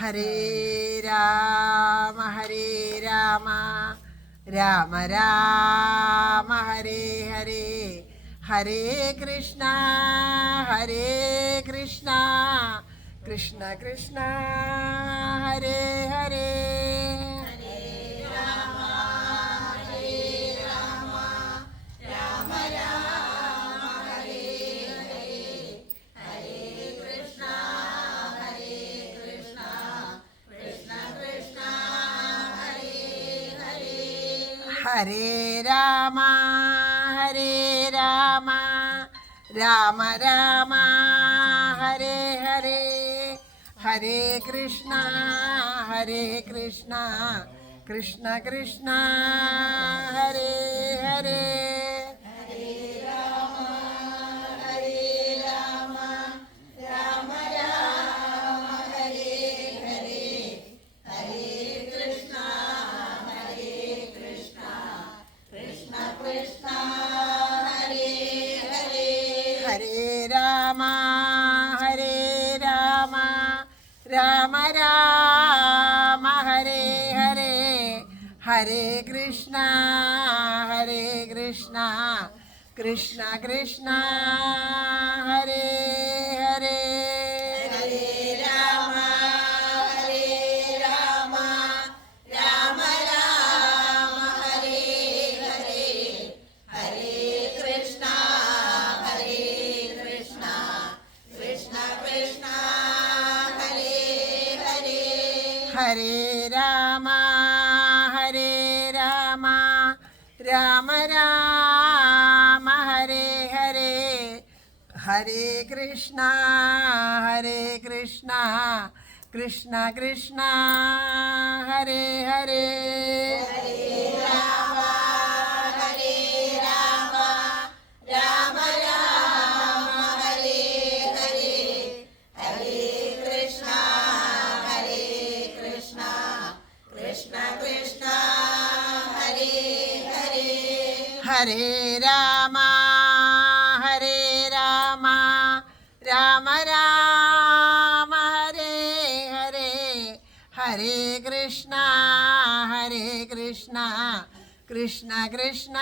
ഹരേ രാമ ഹരേ രാമ രാമ രാമ ഹരേ ഹരേ ഹരേ കൃഷ്ണ കൃഷ്ണ കൃഷ്ണ ഹരേ ഹരേ ഹരേ രാമ രാമ രാമ ഹരേ ഹരേ ഹരേ കൃഷ്ണ കൃഷ്ണ കൃഷ്ണ ഹരേ ഹരേ രാമ രാമ ഹരേ ഹരേ ഹരേ കൃഷ്ണ കൃഷ്ണ കൃഷ്ണ ഹരേ ഹരേ ഹരേ രാമ രാമ രാമ ഹരേ ഹരേ ഹരേ കൃഷ്ണ കൃഷ്ണ കൃഷ്ണ ഹരേ രാമ രാമ രാമ ഹരേ ഹരേ ഹരേ കൃഷ്ണ കൃഷ്ണ കൃഷ്ണ ഹരേ ഹരേ ഹരേ രാമ രാമ രാമ ഹരേ ഹരേ ഹരേ കൃഷ്ണ കൃഷ്ണ കൃഷ്ണ ഹരേ ഹരേ ഹരേ രാമ രാമ രാമ ഹരേ ഹരേ ഹരേ കൃഷ്ണ കൃഷ്ണ കൃഷ്ണ ഹരേ ഹരേ ഹരേ രാമ രാമ രാമ ഹരേ ഹരേ ഹരേ കൃഷ്ണ കൃഷ്ണ കൃഷ്ണ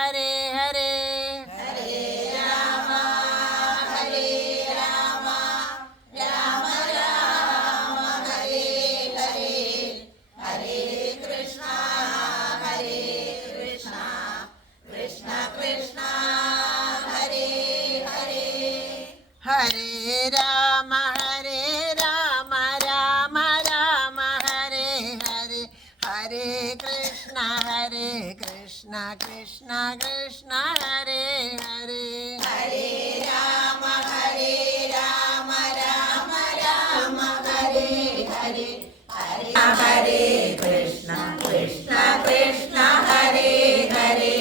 ഹരേ ഹരേ ഹരേ രാമ രാമ രാമ ഹരേ ഹരേ ഹരേ കൃഷ്ണ കൃഷ്ണ ഹരേ ഹരേ ഹരേ രാമ രാമ രാമ ഹരേ ഹരേ ഹരേ കൃഷ്ണ കൃഷ്ണ കൃഷ്ണ ഹരേ ഹരേ ഹരേ രാമ രാമ രാമ ഹരേ ഹരേ ഹരേ കൃഷ്ണ കൃഷ്ണ കൃഷ്ണ ഹരേ ഹരേ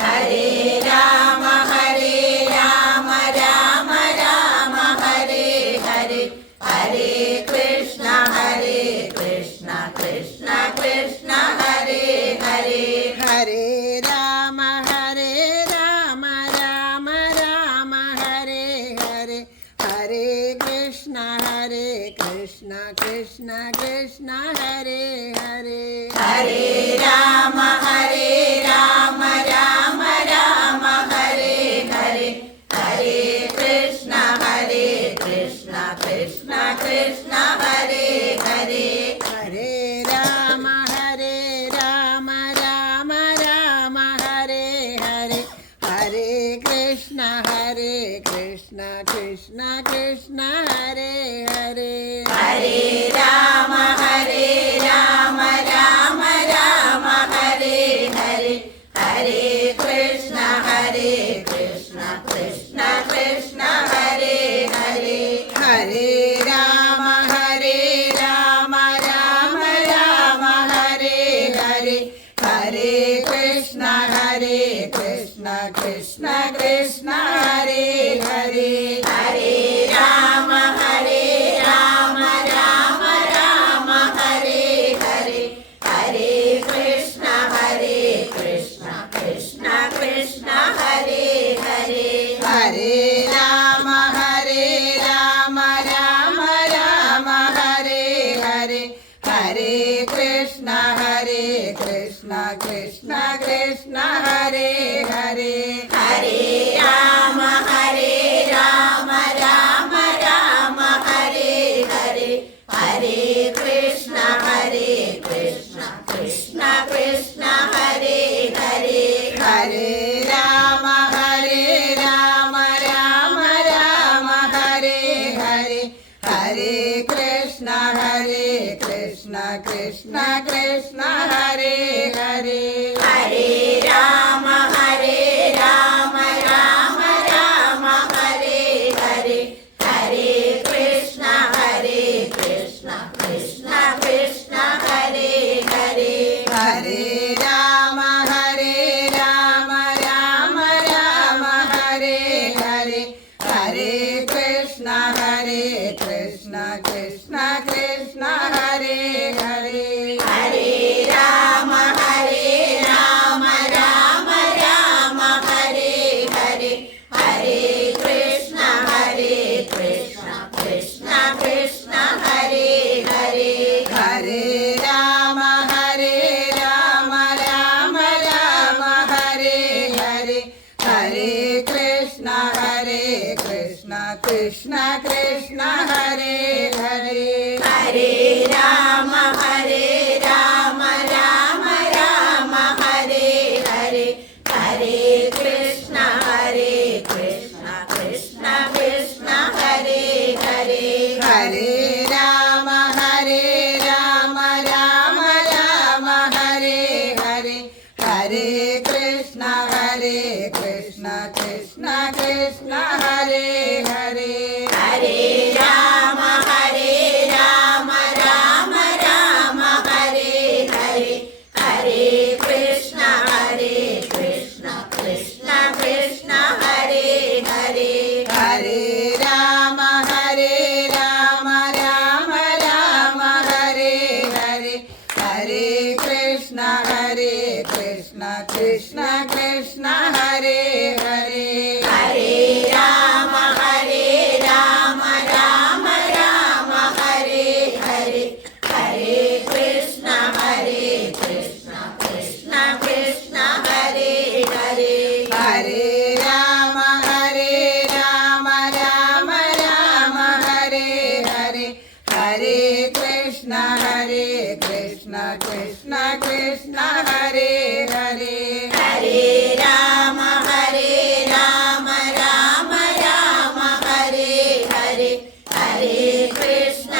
ഹരേ രാമ രാമ രാമ ഹരേ ഹരേ ഹരേ കൃഷ്ണ കൃഷ്ണ കൃഷ്ണ ഹരേ ഹരേ ഹരേ രാമ രാമ രാമ ഹരേ ഹരേ ഹരേ കൃഷ്ണ കൃഷ്ണ കൃഷ്ണ ഹരേ ഹരേ ഹരേ രാമ രാമ രാമ ഹരേ ഹരേ ഹരേ കൃഷ്ണ കൃഷ്ണ കൃഷ്ണ ഹരേ ഹരേ ഹരേ രാമ രാമ രാമ ഹരേ ഹരേ ഹരേ കൃഷ്ണ കൃഷ്ണ കൃഷ്ണ ഹരേ ഹരേ ഹരേ രാമ രാമ ഹരേ ഹരേ ഹരേ കൃഷ്ണ കൃഷ്ണ കൃഷ്ണ ഹരേ ഹരേ ഹരേ രാമ രാമ രാമ ഹരേ ഹരേ ഹരേ കൃഷ്ണ കൃഷ്ണ കൃഷ്ണ ഹരേ ഹരേ ഹരേ രാമ രാമ രാമ ഹരേ ഹരേ ഹരേ കൃഷ്ണ കൃഷ്ണ കൃഷ്ണ ഹരേ ഹരേ ഹരേ രാമ രാമ രാമ ഹരേ ഹരേ ഹരേ കൃഷ്ണ കൃഷ്ണ കൃഷ്ണ ഹരേ ഹരേ ഹരേ രാമ രാമ രാമ ഹരേ ഹരേ ഹരേ കൃഷ്ണ കൃഷ്ണ കൃഷ്ണ ഹരേ ഹരേ ഹരേ രാമ രാമ രാമ ഹരേ ഹരേ ഹരേ കൃഷ്ണ കൃഷ്ണ കൃഷ്ണ ഹരേ ഹരേ ഹരേ രാമ രാമ രാമ ഹരേ ഹരേ ഹരേ കൃഷ്ണ കൃഷ്ണ കൃഷ്ണ ഹരേ ഹരേ ഹരേ രാമ രാമ രാമ ഹരേ ഹരേ ഹരേ കൃഷ്ണ കൃഷ്ണ കൃഷ്ണ ഹരേ ഹരേ ഹരേ രാമ രാമ രാമ ഹരേ ഹരേ ഹരേ കൃഷ്ണ കൃഷ്ണ കൃഷ്ണ ഹരേ ഹരേ ഹരേ രാമ രാമ രാമ ഹരേ ഹരേ ഹരേ കൃഷ്ണ കൃഷ്ണ കൃഷ്ണ ഹരേ ഹരേ ഹരേ രാമ രാമ രാമ ഹരേ ഹരേ ഹരേ കൃഷ്ണ കൃഷ്ണ കൃഷ്ണ ഹരേ ഹരേ ഹരേ രാമ രാമ രാമ ഹരേ ഹരേ ഹരേ കൃഷ്ണ കൃഷ്ണ കൃഷ്ണ ഹരേ ഹരേ ഹരേ രാമ രാമ രാമ ഹരേ ഹരേ ഹരേ കൃഷ്ണ കൃഷ്ണ കൃഷ്ണ ഹരേ ഹരേ ഹരേ രാമ രാമ രാമ ഹരേ ഹരേ ഹരേ കൃഷ്ണ കൃഷ്ണ കൃഷ്ണ ഹരേ ഹരേ ഹരേ രാമ രാമ രാമ ഹരേ ഹരേ ഹരേ കൃഷ്ണ കൃഷ്ണ കൃഷ്ണ ഹരേ ഹരേ ഹരേ രാമ രാമ രാമ ഹരേ ഹരേ ഹരേ കൃഷ്ണ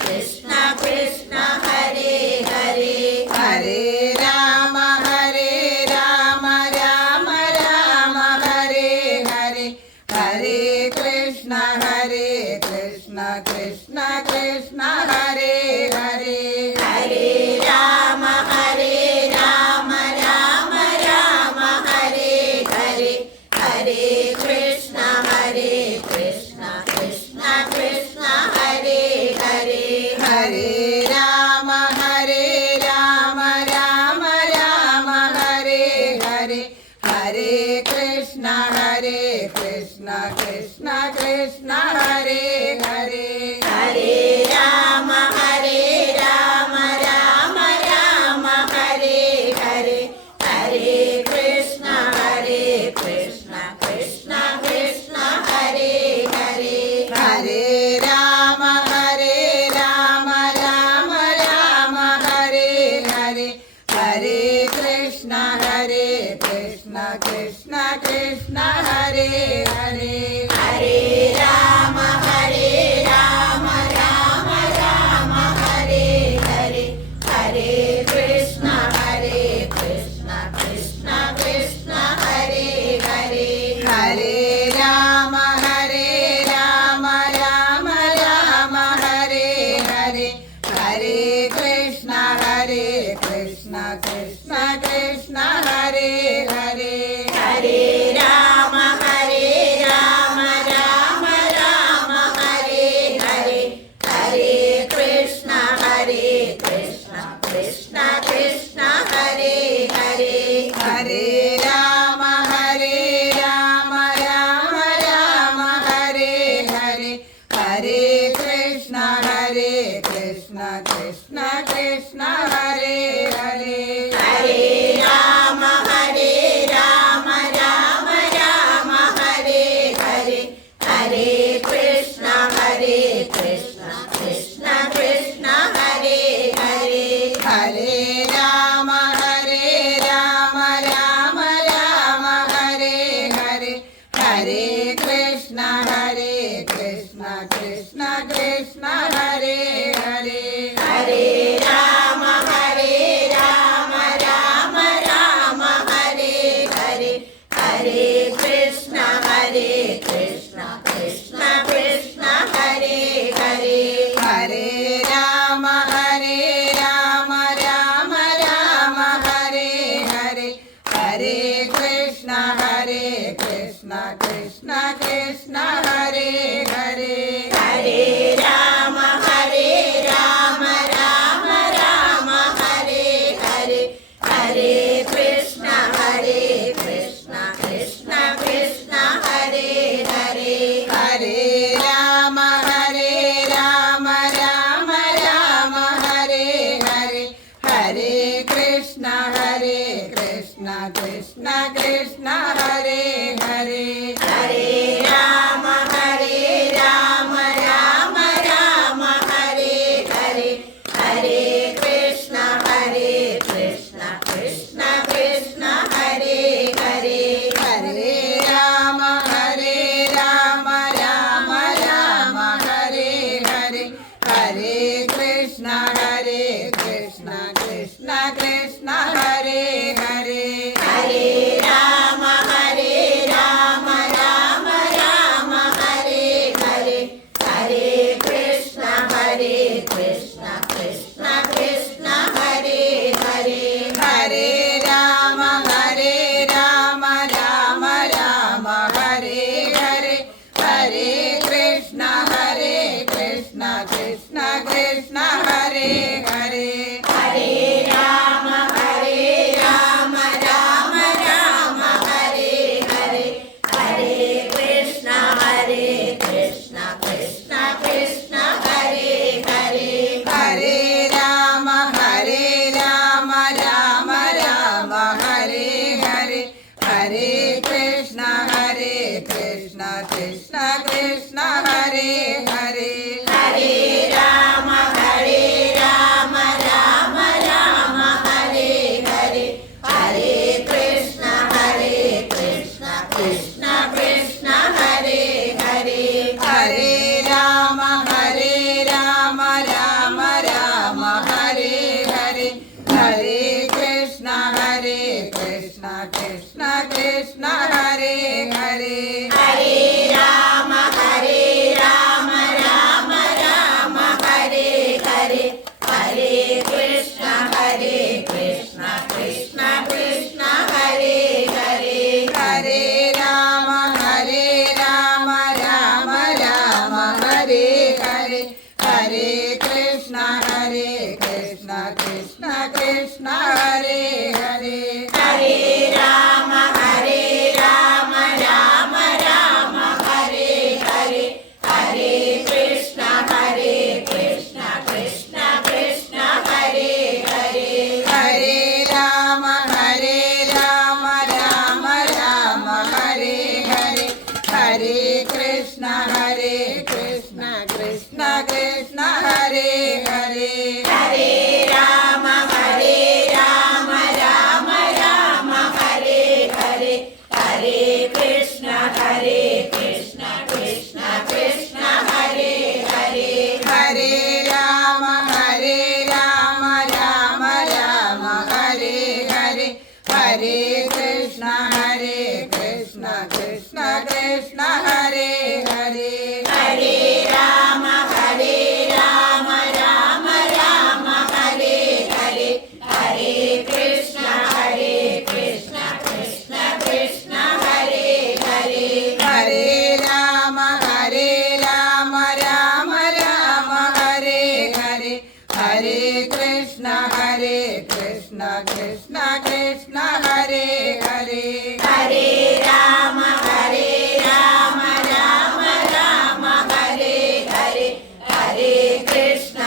കൃഷ്ണ കൃഷ്ണ ഹരേ ഹരേ ഹരേ രാമ രാമ രാമ ഹരേ ഹരേ ഹരേ കൃഷ്ണ കൃഷ്ണ കൃഷ്ണ ഹരേ ഹരേ ഹരേ രാമ രാമ രാമ ഹരേ ഹരേ ഹരേ കൃഷ്ണ കൃഷ്ണ കൃഷ്ണ ഹരേ ഹരേ ഹരേ രാമ രാമ രാമ ഹരേ ഹരേ ഹരേ കൃഷ്ണ കൃഷ്ണ കൃഷ്ണ ഹരേ ഹരേ ഹരേ രാമ രാമ രാമ ഹരേ ഹരേ ഹരേ കൃഷ്ണ കൃഷ്ണ കൃഷ്ണ ഹരേ ഹരേ ഹരേ രാമ രാമ രാമ ഹരേ ഹരേ ഹരേ കൃഷ്ണ കൃഷ്ണ കൃഷ്ണ ഹരേ ഹരേ ഹരേ രാമ രാമ രാമ ഹരേ ഹരേ ഹരേ കൃഷ്ണ കൃഷ്ണ കൃഷ്ണ ഹരേ ഹരേ ഹരേ രാമ രാമ രാമ ഹരേ ഹരേ ഹരേ കൃഷ്ണ കൃഷ്ണ കൃഷ്ണ ഹരേ ഹരേ ഹരേ രാമ രാമ രാമ ഹരേ ഹരേ ഹരേ കൃഷ്ണ कृष्ण कृष्ण हरे हरे हरे राम राम राम हरे हरे हरे कृष्ण कृष्ण कृष्ण हरे हरे हरे राम राम राम हरे हरे हरे कृष्ण कृष्ण कृष्ण कृष्ण हरे हरे हरे राम राम राम हरे हरे हरे कृष्ण कृष्ण कृष्ण कृष्ण हरे हरे हरे राम राम राम हरे हरे हरे कृष्ण कृष्ण कृष्ण कृष्ण हरे हरे हरे राम राम राम हरे हरे हरे कृष्ण कृष्ण कृष्ण कृष्ण हरे हरे हरे राम राम राम हरे हरे हरे कृष्ण कृष्ण कृष्ण कृष्ण हरे हरे हरे राम राम राम हरे हरे हरे कृष्ण कृष्ण कृष्ण कृष्ण हरे हरे हरे राम राम राम हरे हरे हरे कृष्ण कृष्ण कृष्ण कृष्ण हरे हरे हरे राम राम राम हरे हरे हरे कृष्ण कृष्ण कृष्ण कृष्ण हरे हरे हरे राम राम राम हरे हरे हरे कृष्ण कृष्ण कृष्ण कृष्ण हरे हरे हरे राम राम राम हरे हरे हरे कृष्ण कृष्ण कृष्ण कृष्ण हरे हरे हरे राम राम राम हरे हरे हरे कृष्ण कृष्ण कृष्ण कृष्ण हरे हरे हरे राम राम राम हरे हरे हरे कृष्ण कृष्ण कृष्ण कृष्ण हरे हरे हरे राम राम राम हरे हरे हरे कृष्ण कृष्ण कृष्ण कृष्ण हरे हरे हरे राम राम राम हरे हरे हरे कृष्ण कृष्ण कृष्ण कृष्ण हरे हरे हरे राम राम राम हरे हरे हरे कृष्ण कृष्ण कृष्ण कृष्ण हरे हरे हरे राम राम राम हरे हरे हरे कृष्ण कृष्ण कृष्ण कृष्ण हरे हरे हरे राम राम राम हरे हरे हरे कृष्ण कृष्ण कृष्ण कृष्ण हरे हरे हरे राम राम राम हरे हरे हरे कृष्ण कृष्ण कृष्ण कृष्ण हरे हरे हरे राम राम राम हरे हरे हरे कृष्ण कृष्ण कृष्ण कृष्ण हरे हरे हरे राम राम राम हरे हरे हरे कृष्ण कृष्ण कृष्ण हरे हरे हरे राम राम राम हरे हरे हरे कृष्ण कृष्ण कृष्ण कृष्ण हरे हरे हरे राम राम राम हरे हरे हरे कृष्ण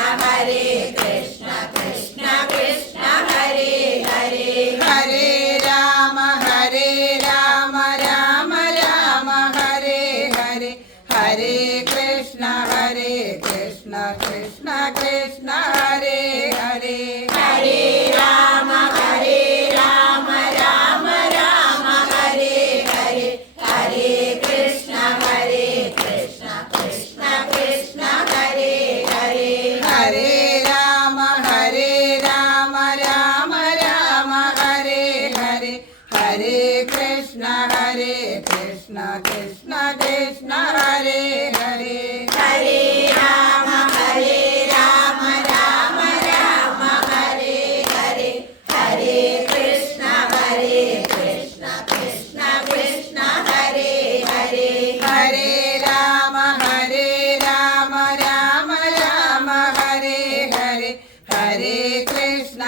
कृष्ण हरे हरे हरे राम राम राम हरे हरे हरे कृष्ण कृष्ण कृष्ण हरे हरे हरे राम राम राम हरे हरे हरे कृष्ण कृष्ण कृष्ण कृष्ण हरे हरे हरे राम राम राम हरे हरे हरे कृष्ण कृष्ण कृष्ण कृष्ण हरे हरे हरे राम राम राम हरे हरे हरे कृष्ण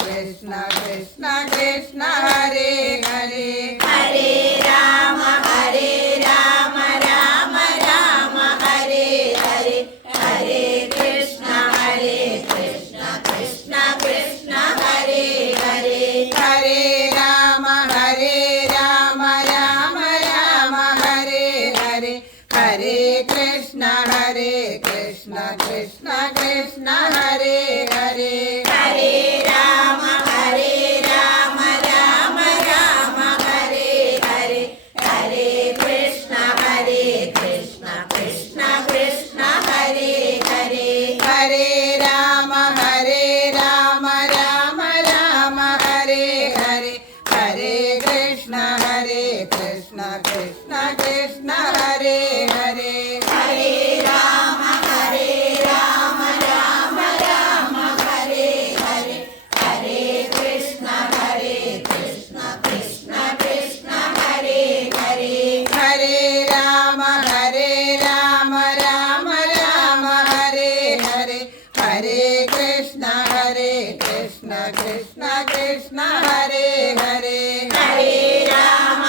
कृष्ण कृष्ण कृष्ण हरे हरे हरे राम राम राम हरे हरे हरे कृष्ण कृष्ण कृष्ण कृष्ण हरे हरे हरे राम राम राम हरे हरे हरे कृष्ण कृष्ण कृष्ण कृष्ण हरे हरे हरे राम राम राम हरे हरे हरे कृष्ण कृष्ण कृष्ण कृष्ण हरे हरे हरे राम राम राम हरे हरे हरे कृष्ण कृष्ण कृष्ण कृष्ण हरे हरे हरे राम राम राम हरे हरे हरे कृष्ण कृष्ण कृष्ण कृष्ण हरे हरे हरे राम राम राम हरे हरे हरे कृष्ण कृष्ण कृष्ण कृष्ण हरे हरे हरे राम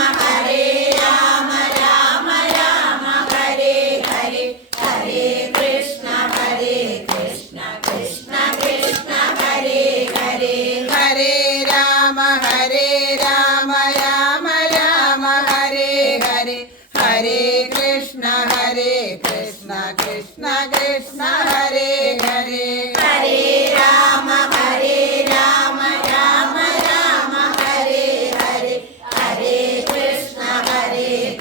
राम राम हरे हरे हरे कृष्ण कृष्ण कृष्ण कृष्ण हरे हरे हरे राम राम राम हरे हरे हरे कृष्ण कृष्ण कृष्ण कृष्ण हरे हरे हरे राम राम राम हरे हरे हरे कृष्ण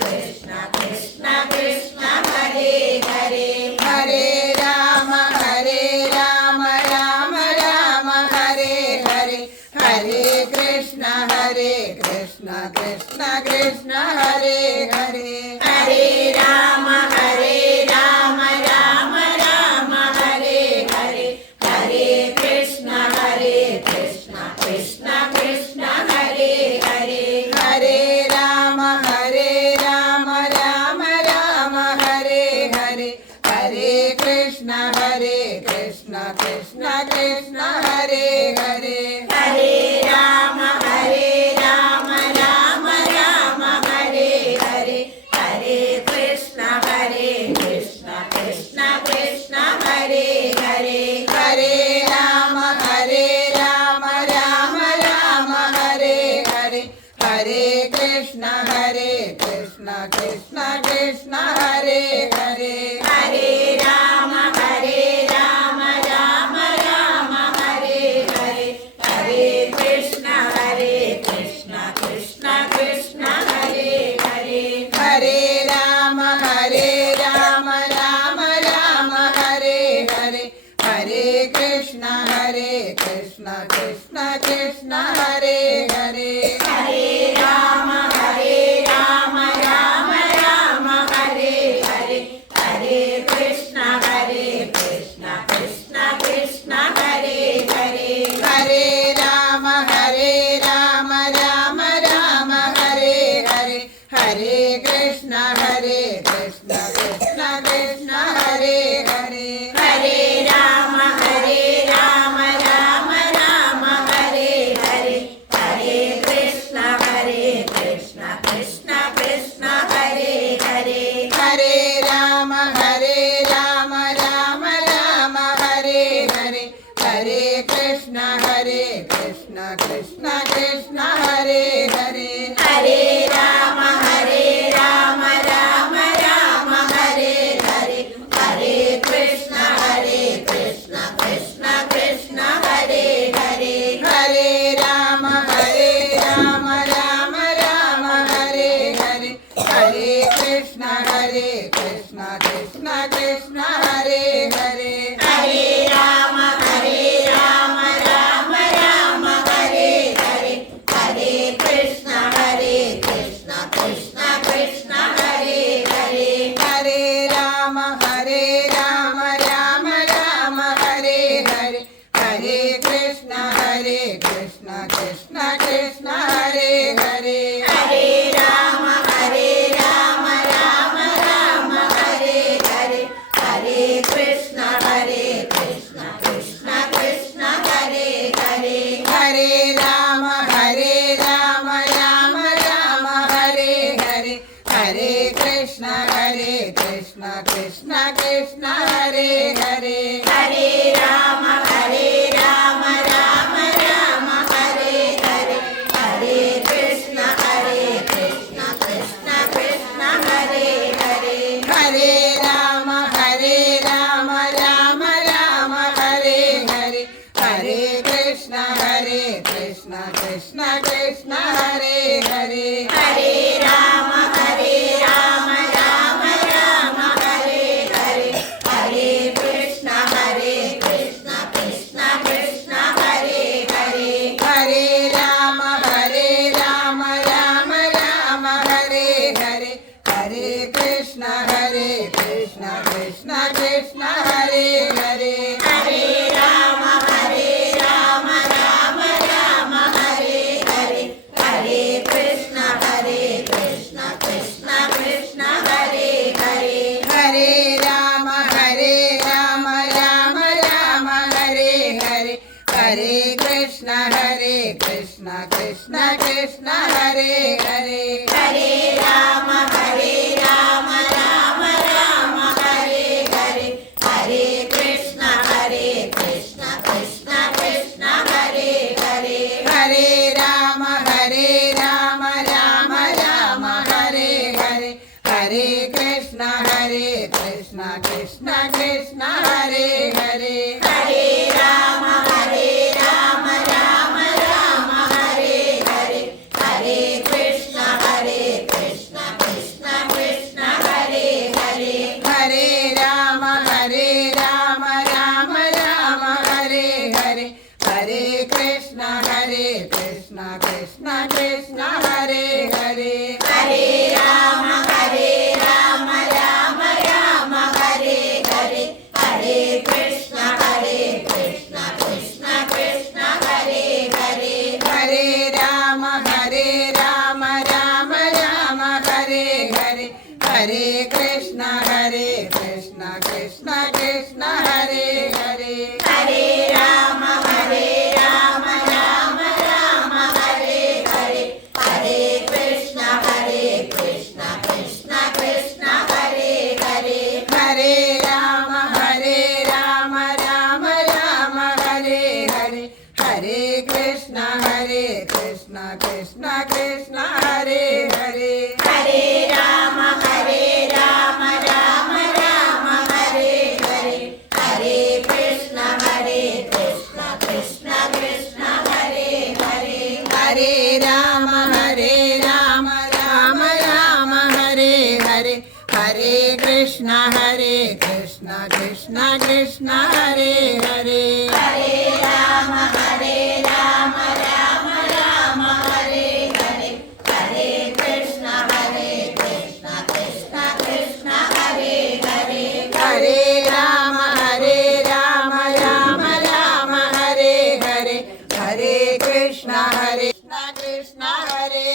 कृष्ण कृष्ण कृष्ण हरे हरे हरे राम राम राम हरे हरे हरे कृष्ण कृष्ण कृष्ण हरे हरे हरे राम राम राम हरे हरे हरे कृष्ण कृष्ण कृष्ण कृष्ण हरे हरे हरे राम राम राम हरे हरे हरे कृष्ण कृष्ण कृष्ण हरे हरे हरे राम राम राम हरे हरे हरे कृष्ण कृष्ण कृष्ण हरे हरे हरे राम राम राम हरे हरे हरे कृष्ण कृष्ण कृष्ण हरे हरे हरे राम राम राम हरे हरे हरे कृष्ण कृष्ण कृष्ण हरे हरे हरे राम राम राम हरे हरे हरे कृष्ण कृष्ण कृष्ण हरे हरे हरे राम राम राम हरे हरे हरे कृष्ण कृष्ण कृष्ण हरे हरे हरे राम राम राम हरे हरे हरे कृष्ण कृष्ण कृष्ण हरे हरे हरे राम राम राम हरे कृष्ण कृष्ण कृष्ण हरे हरे हरे राम राम राम हरे हरे हरे कृष्ण कृष्ण कृष्ण हरे हरे हरे राम राम राम हरे हरे हरे कृष्ण कृष्ण कृष्ण हरे हरे हरे राम राम राम हरे हरे हरे कृष्ण कृष्ण कृष्ण हरे हरे हरे राम राम राम हरे हरे हरे कृष्ण कृष्ण कृष्ण हरे हरे हरे राम राम राम हरे हरे हरे कृष्ण कृष्ण कृष्ण हरे हरे हरे राम राम राम हरे हरे हरे कृष्ण कृष्ण कृष्ण हरे हरे हरे राम राम राम हरे हरे हरे कृष्ण कृष्ण कृष्ण हरे हरे हरे राम राम राम हरे हरे हरे कृष्ण कृष्ण कृष्ण हरे हरे हरे राम राम राम हरे हरे हरे कृष्ण कृष्ण कृष्ण हरे हरे हरे राम राम राम हरे हरे हरे कृष्ण कृष्ण कृष्ण हरे हरे हरे राम राम राम हरे हरे हरे कृष्ण कृष्ण कृष्ण हरे हरे हरे राम राम राम हरे हरे हरे कृष्ण कृष्ण हरे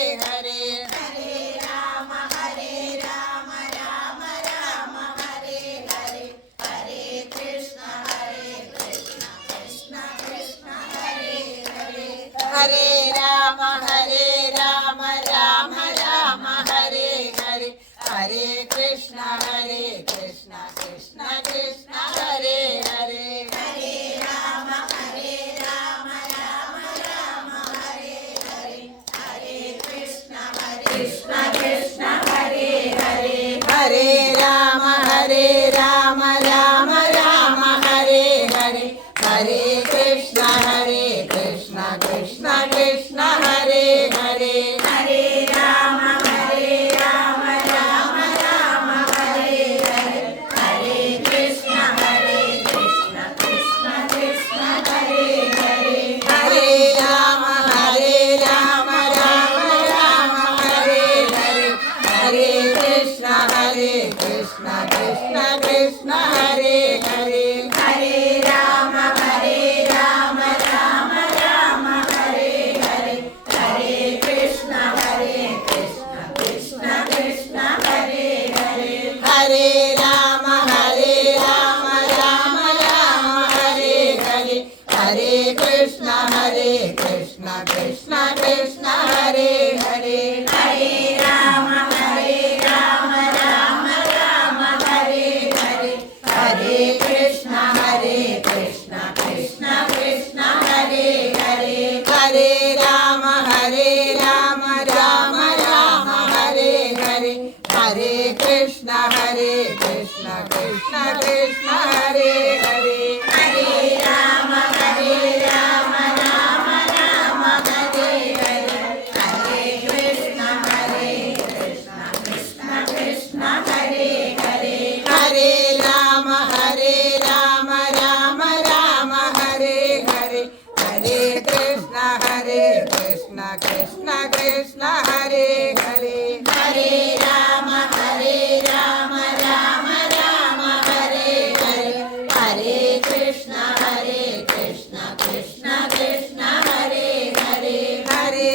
हरे हरे राम राम राम हरे हरे हरे कृष्ण कृष्ण कृष्ण हरे हरे हरे राम राम राम हरे हरे हरे कृष्ण कृष्ण कृष्ण हरे हरे हरे राम राम राम हरे हरे हरे कृष्ण कृष्ण हरे हरे हरे राम राम राम हरे हरे हरे कृष्ण कृष्ण कृष्ण हरे हरे हरे राम राम राम हरे हरे हरे कृष्ण कृष्ण कृष्ण हरे हरे हरे राम राम राम हरे हरे हरे कृष्ण कृष्ण कृष्ण हरे हरे हरे राम राम राम हरे हरे हरे कृष्ण कृष्ण कृष्ण हरे हरे हरे राम राम राम हरे हरे हरे कृष्ण कृष्ण कृष्ण हरे हरे हरे राम राम राम हरे हरे हरे कृष्ण कृष्ण कृष्ण हरे हरे हरे राम राम राम हरे हरे हरे कृष्ण कृष्ण कृष्ण हरे हरे हरे राम राम राम हरे हरे हरे कृष्ण कृष्ण कृष्ण हरे हरे हरे राम राम राम हरे हरे हरे कृष्ण कृष्ण कृष्ण हरे हरे हरे राम राम राम हरे हरे हरे कृष्ण कृष्ण कृष्ण हरे हरे हरे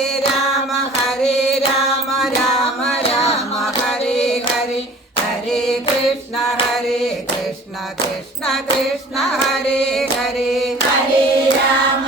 राम राम राम हरे हरे हरे कृष्ण कृष्ण कृष्ण हरे हरे हरे राम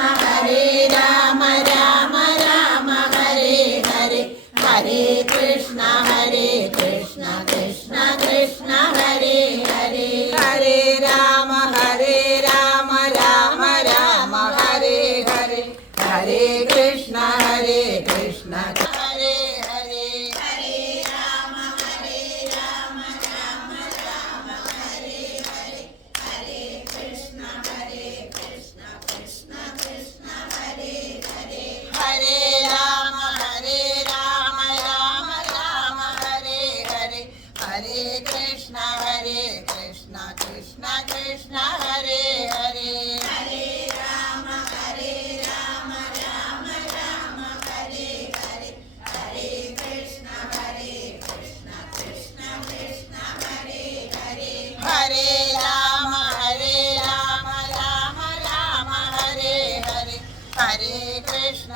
हरे कृष्ण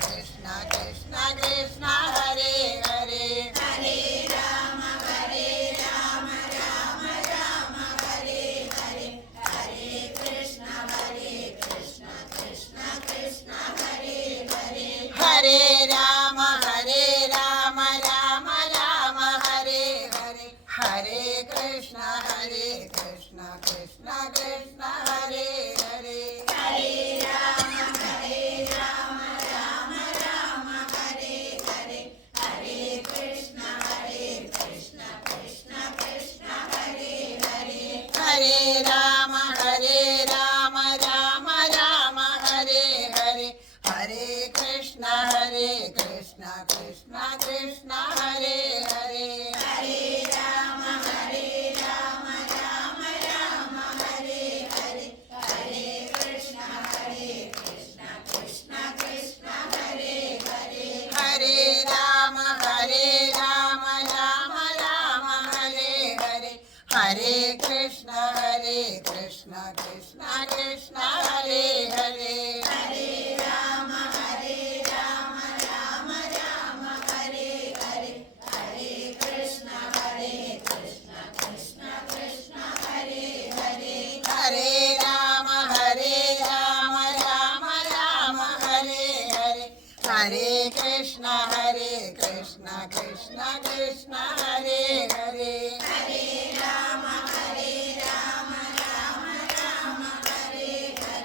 कृष्ण कृष्ण हरे हरे हरे राम राम राम हरे हरे हरे कृष्ण कृष्ण कृष्ण हरे हरे हरे राम राम राम हरे हरे हरे कृष्ण कृष्ण कृष्ण हरे हरे हरे राम राम राम हरे हरे हरे कृष्ण कृष्ण कृष्ण हरे हरे हरे राम राम राम हरे हरे हरे कृष्ण कृष्ण कृष्ण हरे हरे हरे राम राम राम हरे हरे हरे कृष्ण कृष्ण कृष्ण हरे हरे हरे राम राम राम हरे हरे हरे कृष्ण कृष्ण कृष्ण हरे हरे हरे राम राम राम हरे हरे हरे कृष्ण कृष्ण कृष्ण हरे हरे हरे राम राम राम हरे हरे हरे कृष्ण कृष्ण कृष्ण हरे हरे हरे राम राम राम हरे हरे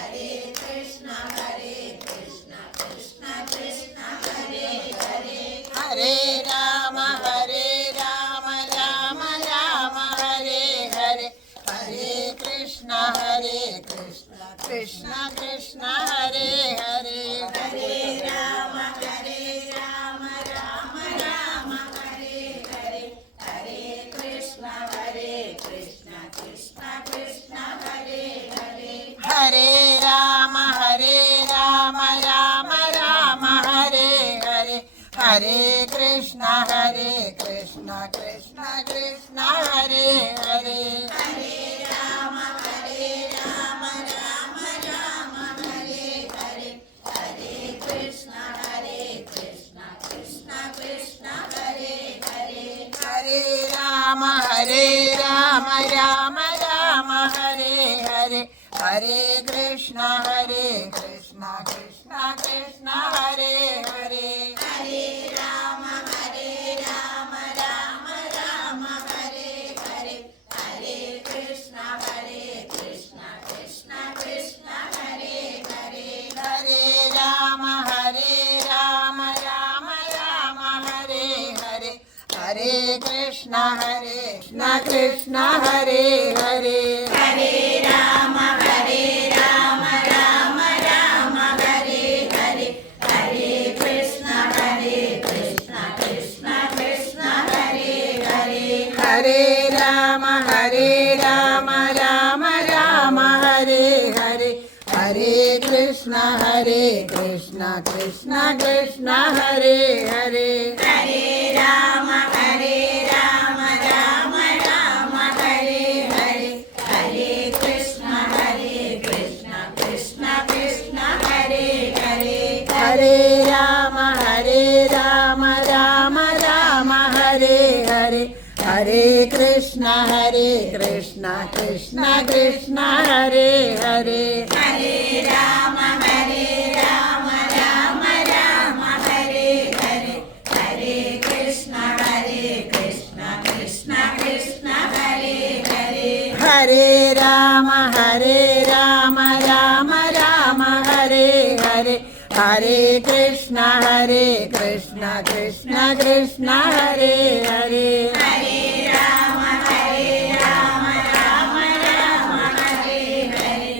हरे कृष्ण कृष्ण कृष्ण हरे हरे हरे राम राम राम हरे हरे हरे कृष्ण कृष्ण कृष्ण हरे हरे हरे राम राम राम हरे हरे हरे कृष्ण कृष्ण कृष्ण हरे हरे हरे राम राम राम हरे हरे हरे कृष्ण कृष्ण कृष्ण हरे हरे हरे राम राम राम हरे हरे हरे कृष्ण कृष्ण कृष्ण हरे हरे हरे राम राम राम हरे हरे हरे कृष्ण कृष्ण कृष्ण हरे हरे हरे राम राम राम हरे हरे हरे कृष्ण कृष्ण कृष्ण हरे हरे हरे राम राम राम हरे हरे हरे कृष्ण कृष्ण हरे हरे हरे राम राम राम हरे हरे हरे कृष्ण कृष्ण कृष्ण हरे हरे हरे राम राम राम हरे हरे हरे कृष्ण कृष्ण कृष्ण हरे हरे हरे राम राम राम हरे हरे हरे कृष्ण कृष्ण कृष्ण हरे हरे हरे राम राम राम हरे हरे हरे कृष्ण कृष्ण कृष्ण हरे हरे हरे राम राम राम हरे हरे हरे कृष्ण कृष्ण कृष्ण हरे हरे हरे राम राम राम हरे हरे हरे कृष्ण कृष्ण कृष्ण हरे हरे हरे राम राम राम हरे हरे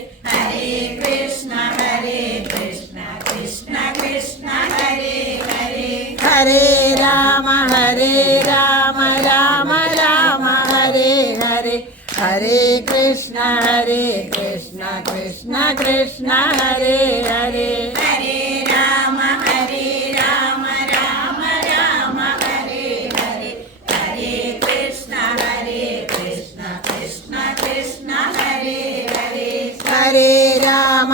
हरे कृष्ण कृष्ण कृष्ण हरे हरे हरे राम राम राम हरे हरे हरे कृष्ण कृष्ण कृष्ण हरे हरे हरे राम राम राम हरे हरे हरे कृष्ण कृष्ण कृष्ण हरे हरे हरे राम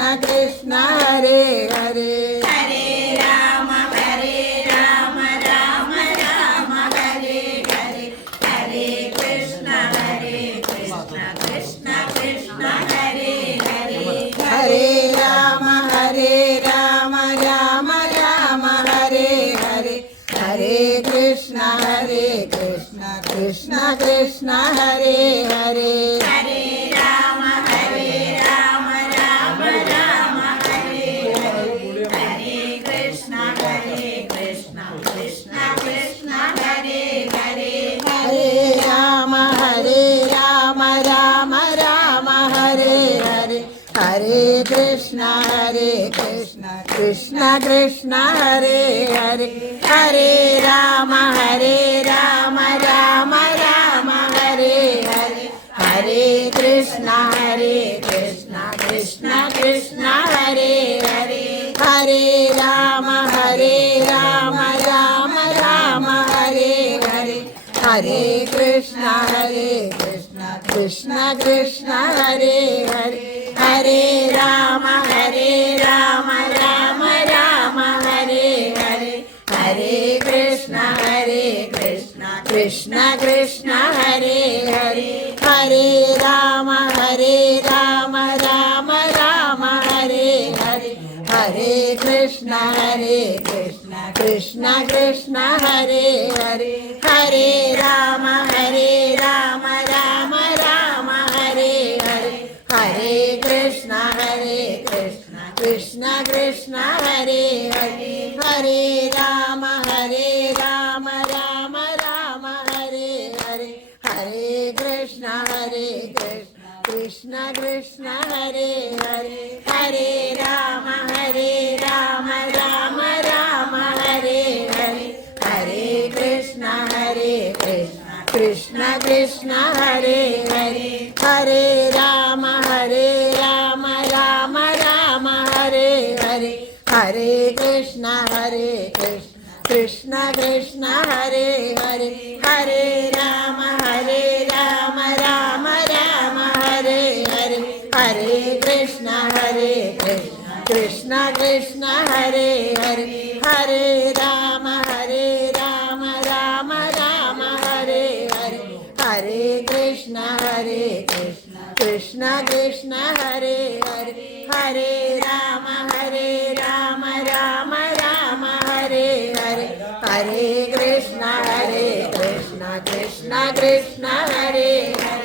कृष्ण हरे हरे हरे राम राम राम हरे हरे हरे कृष्ण कृष्ण कृष्ण हरे हरे हरे राम राम राम हरे हरे हरे कृष्ण कृष्ण कृष्ण हरे हरे हरे राम राम राम हरे हरे हरे कृष्ण कृष्ण कृष्ण हरे हरे हरे राम राम राम हरे हरे हरे कृष्ण कृष्ण कृष्ण हरे हरे हरे राम राम राम हरे हरे हरे कृष्ण कृष्ण कृष्ण हरे हरे हरे राम राम राम हरे हरे हरे कृष्ण कृष्ण कृष्ण हरे हरे हरे राम राम राम हरे हरे हरे कृष्ण कृष्ण कृष्ण हरे हरे हरे राम राम राम हरे हरे हरे कृष्ण कृष्ण कृष्ण हरे हरे हरे राम राम राम हरे हरे हरे कृष्ण कृष्ण कृष्ण हरे हरे हरे राम राम राम हरे हरे हरे कृष्ण कृष्ण कृष्ण हरे हरे हरे राम राम राम हरे हरे हरे कृष्ण कृष्ण कृष्ण हरे हरे हरे राम राम राम हरे हरे हरे कृष्ण कृष्ण कृष्ण हरे हरे हरे राम राम राम हरे हरे हरे कृष्ण कृष्ण कृष्ण हरे हरे हरे राम राम राम हरे हरे हरे कृष्ण कृष्ण कृष्ण हरे हरे हरे राम राम राम हरे हरे हरे कृष्ण कृष्ण कृष्ण हरे हरे हरे राम राम हरे हरे हरे कृष्ण कृष्ण कृष्ण हरे हरे हरे राम राम राम हरे हरे हरे कृष्ण कृष्ण कृष्ण हरे हरे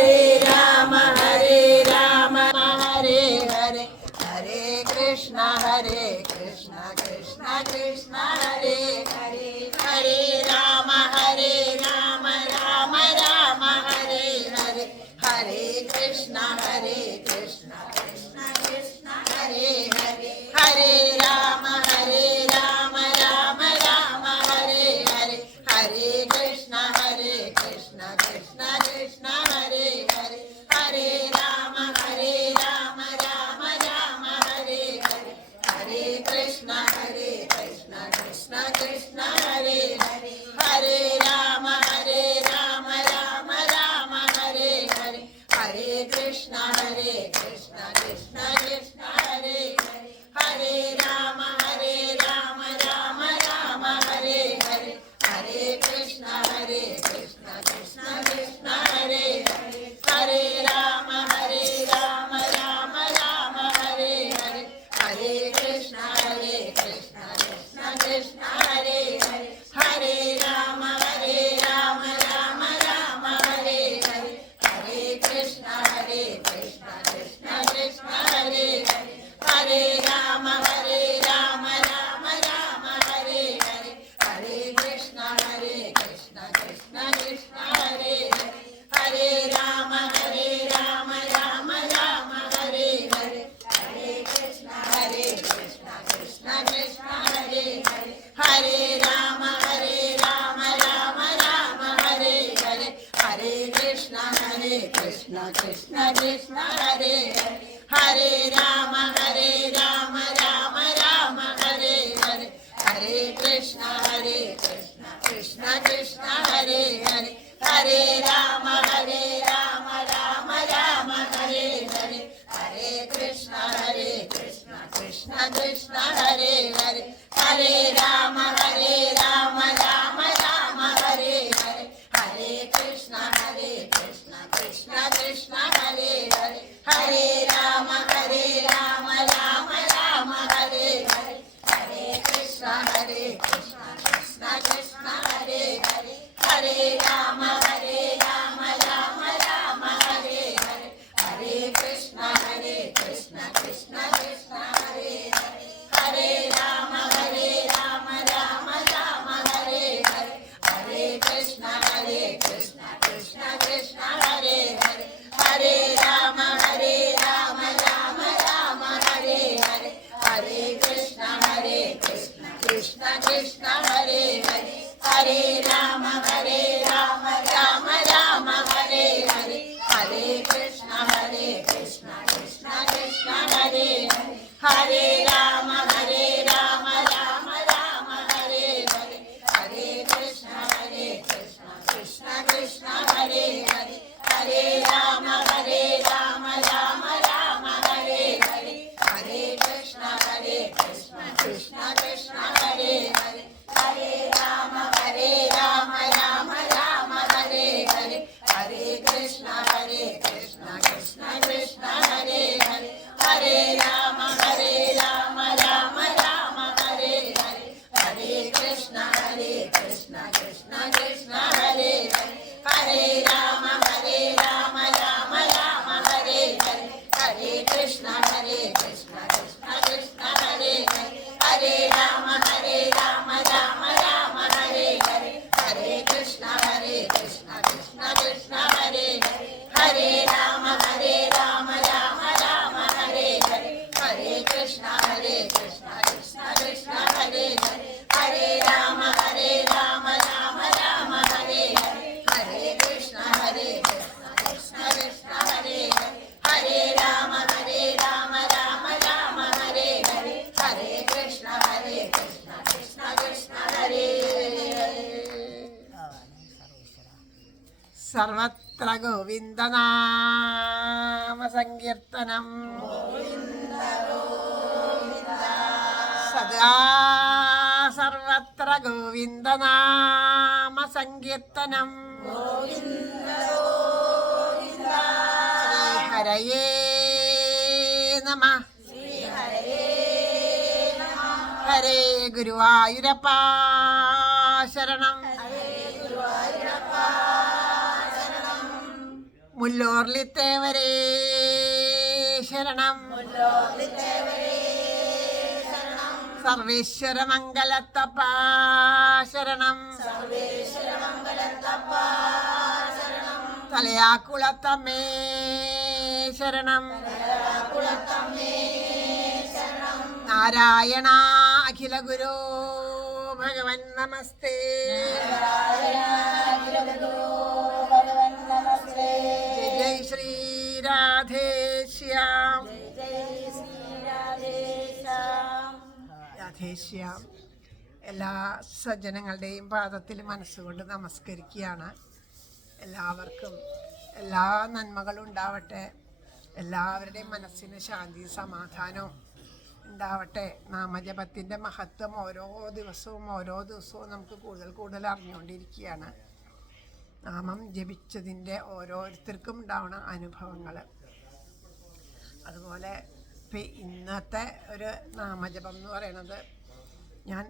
हरे राम राम राम हरे हरे हरे कृष्ण कृष्ण कृष्ण हरे हरे हरे राम राम राम हरे हरे हरे कृष्ण कृष्ण कृष्ण हरे हरे हरे राम राम राम हरे हरे हरे कृष्ण कृष्ण कृष्ण हरे हरे हरे राम राम राम हरे हरे हरे कृष्ण कृष्ण कृष्ण हरे हरे हरे राम राम राम हरे हरे हरे कृष्ण कृष्ण कृष्ण हरे हरे हरे राम राम राम हरे हरे हरे कृष्ण कृष्ण कृष्ण हरे हरे हरे राम राम राम हरे हरे हरे कृष्ण कृष्ण कृष्ण हरे हरे हरे राम राम राम हरे हरे हरे कृष्ण कृष्ण कृष्ण हरे हरे हरे राम राम राम हरे हरे हरे कृष्ण कृष्ण कृष्ण हरे हरे हरे राम राम राम हरे हरे हरे कृष्ण कृष्ण कृष्ण हरे हरे हरे राम राम राम हरे हरे हरे कृष्ण ഹരേ രാമ രാമ രാമ ഹരേ ഹരേ ഹരേ കൃഷ്ണ കൃഷ്ണ കൃഷ്ണ ഹരേ ഹരേ ഹരേ രാമ രാമ രാമ ഹരേ ഹരേ ഹരേ കൃഷ്ണ കൃഷ്ണ കൃഷ്ണ ഹരേ ഹരേ ഹരേ രാമ രാമ രാമ ഹരേ ഹരേ ഹരേ കൃഷ്ണ കൃഷ്ണ കൃഷ്ണ ഹരേ ഹരേ ഹരേ രാമ രാമ രാമ ഹരേ ഹരേ ഹരേ കൃഷ്ണ കൃഷ്ണ കൃഷ്ണ ഹരേ ഹരേ ഹരേ രാമ രാമ രാമ ഹരേ ഹരേ ഹരേ കൃഷ്ണ കൃഷ്ണ കൃഷ്ണ ഹരേ ഹരേ ഹരേ രാമ രാമ രാമ ഹരേ ഹരേ ഹരേ കൃഷ്ണ കൃഷ്ണ കൃഷ്ണ ഹരേ ഹരേ ഹരേ രാമ രാമ രാമ ഹരേ ഹരേ ഹരേ കൃഷ്ണ കൃഷ്ണ കൃഷ്ണ ഹരേ ഹരേ ഹരേ രാമ രാമ രാമ ഹരേ ഹരേ ഹരേ കൃഷ്ണ കൃഷ്ണ കൃഷ്ണ ഹരേ ഹരേ ഹരേ രാമ രാമ രാമ ഹരേ ഹരേ ഹരേ കൃഷ്ണ കൃഷ്ണ കൃഷ്ണ ഹരേ ഹരേ ഹരേ രാമ രാമ രാമ ഹരേ ഹരേ ഹരേ കൃഷ്ണ കൃഷ്ണ കൃഷ്ണ ഹരേ ഹരേ ഹരേ രാമ രാമ രാമ ഹരേ ഹരേ ഹരേ കൃഷ്ണ കൃഷ്ണ കൃഷ്ണ ഹരേ ഹരേ ഹരേ രാമ രാമ രാമ ഹരേ ഹരേ ഹരേ കൃഷ്ണ കൃഷ്ണ കൃഷ്ണ ഹരേ ഹരേ ഹരേ രാമ രാമ രാമ ഹരേ ഹരേ ഹരേ കൃഷ്ണ കൃഷ്ണ കൃഷ്ണ ഹരേ ഹരേ ഹരേ രാമ രാമ രാമ ഹരേ ഹരേ ഹരേ കൃഷ്ണ കൃഷ്ണ കൃഷ്ണ ഹരേ ഹരേ ഹരേ രാമ രാമ രാമ ഹരേ ഹരേ ഹരേ കൃഷ്ണ കൃഷ്ണ ഹരേ ഹരേ. സർവത്ര ഗോവിന്ദനാമ സങ്കീർത്തനം സദാ സർവത്ര ഗോവിന്ദനാമ സങ്കീർത്തനം ശ്രീഹരയേ നമഃ. ഹരേ ഗുരുവായൂരപ്പ ശരണം. മുല്ലോർലിത്തേവരേ ശരണം. സർവേശ്വര മംഗലത്തപ്പ ശരണം. തലയാക്കുളത്തമ്മേ ശരണം. നാരായണ അഖില ഗുരു ഭഗവൻ നമസ്തേ. ജയ ജയ ശ്രീ രാധേശ്യാം. രാധേശ്യാം. എല്ലാ സജ്ജനങ്ങളുടെയും പാദത്തിൽ മനസ്സുകൊണ്ട് നമസ്കരിക്കുകയാണ്. എല്ലാവർക്കും എല്ലാ നന്മകളും ഉണ്ടാവട്ടെ. എല്ലാവരുടെയും മനസ്സിന് ശാന്തി സമാധാനവും ഉണ്ടാവട്ടെ. നാമജപത്തിൻ്റെ മഹത്വം ഓരോ ദിവസവും നമുക്ക് കൂടുതൽ അറിഞ്ഞുകൊണ്ടിരിക്കുകയാണ്. നാമം ജപിച്ചതിൻ്റെ ഓരോരുത്തർക്കും ഉണ്ടാവുന്ന അനുഭവങ്ങൾ. അതുപോലെ ഇന്നത്തെ ഒരു നാമജപം എന്ന് പറയുന്നത്, ഞാൻ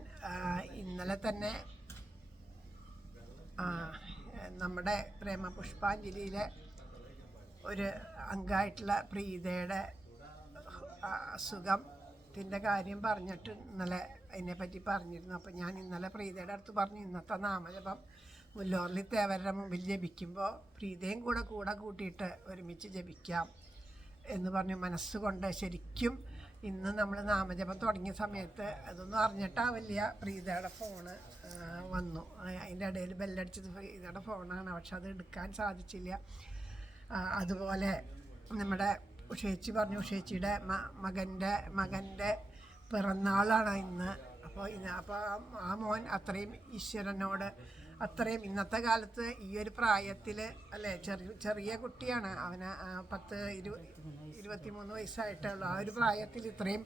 ഇന്നലെ തന്നെ നമ്മുടെ പ്രേമപുഷ്പാഞ്ജലിയിലെ ഒരു അംഗമായിട്ടുള്ള പ്രീതയുടെ അസുഖത്തിൻ്റെ കാര്യം പറഞ്ഞിട്ട് ഇന്നലെ അതിനെപ്പറ്റി പറഞ്ഞിരുന്നു. അപ്പോൾ ഞാൻ ഇന്നലെ പ്രീതയുടെ അടുത്ത് പറഞ്ഞു, ഇന്നത്തെ നാമജപം മുല്ലോർലി തേവരുടെ മുമ്പിൽ ജപിക്കുമ്പോൾ പ്രീതയും കൂടെ കൂട്ടിയിട്ട് ഒരുമിച്ച് ജപിക്കാം എന്ന് പറഞ്ഞു. മനസ്സുകൊണ്ട് ശരിക്കും ഇന്ന് നമ്മൾ നാമജപം തുടങ്ങിയ സമയത്ത് അതൊന്നും അറിഞ്ഞിട്ടാവില്ല, പ്രീതയുടെ ഫോണ് വന്നു. അതിൻ്റെ ഇടയിൽ ബെല്ലടിച്ചത് പ്രീതയുടെ ഫോണാണ്, പക്ഷെ അത് എടുക്കാൻ സാധിച്ചില്ല. അതുപോലെ നമ്മുടെ ഉഷേച്ചി പറഞ്ഞു, ഉഷേച്ചിയുടെ മകൻ്റെ പിറന്നാളാണ് ഇന്ന്. അപ്പോൾ ആ മോൻ അത്രയും ഈശ്വരനോട് അത്രയും ഇന്നത്തെ കാലത്ത് ഈ ഒരു പ്രായത്തിൽ അല്ലേ, ചെറിയ കുട്ടിയാണ് അവന്, 23 വയസ്സായിട്ടുള്ളൂ. ആ ഒരു പ്രായത്തിൽ ഇത്രയും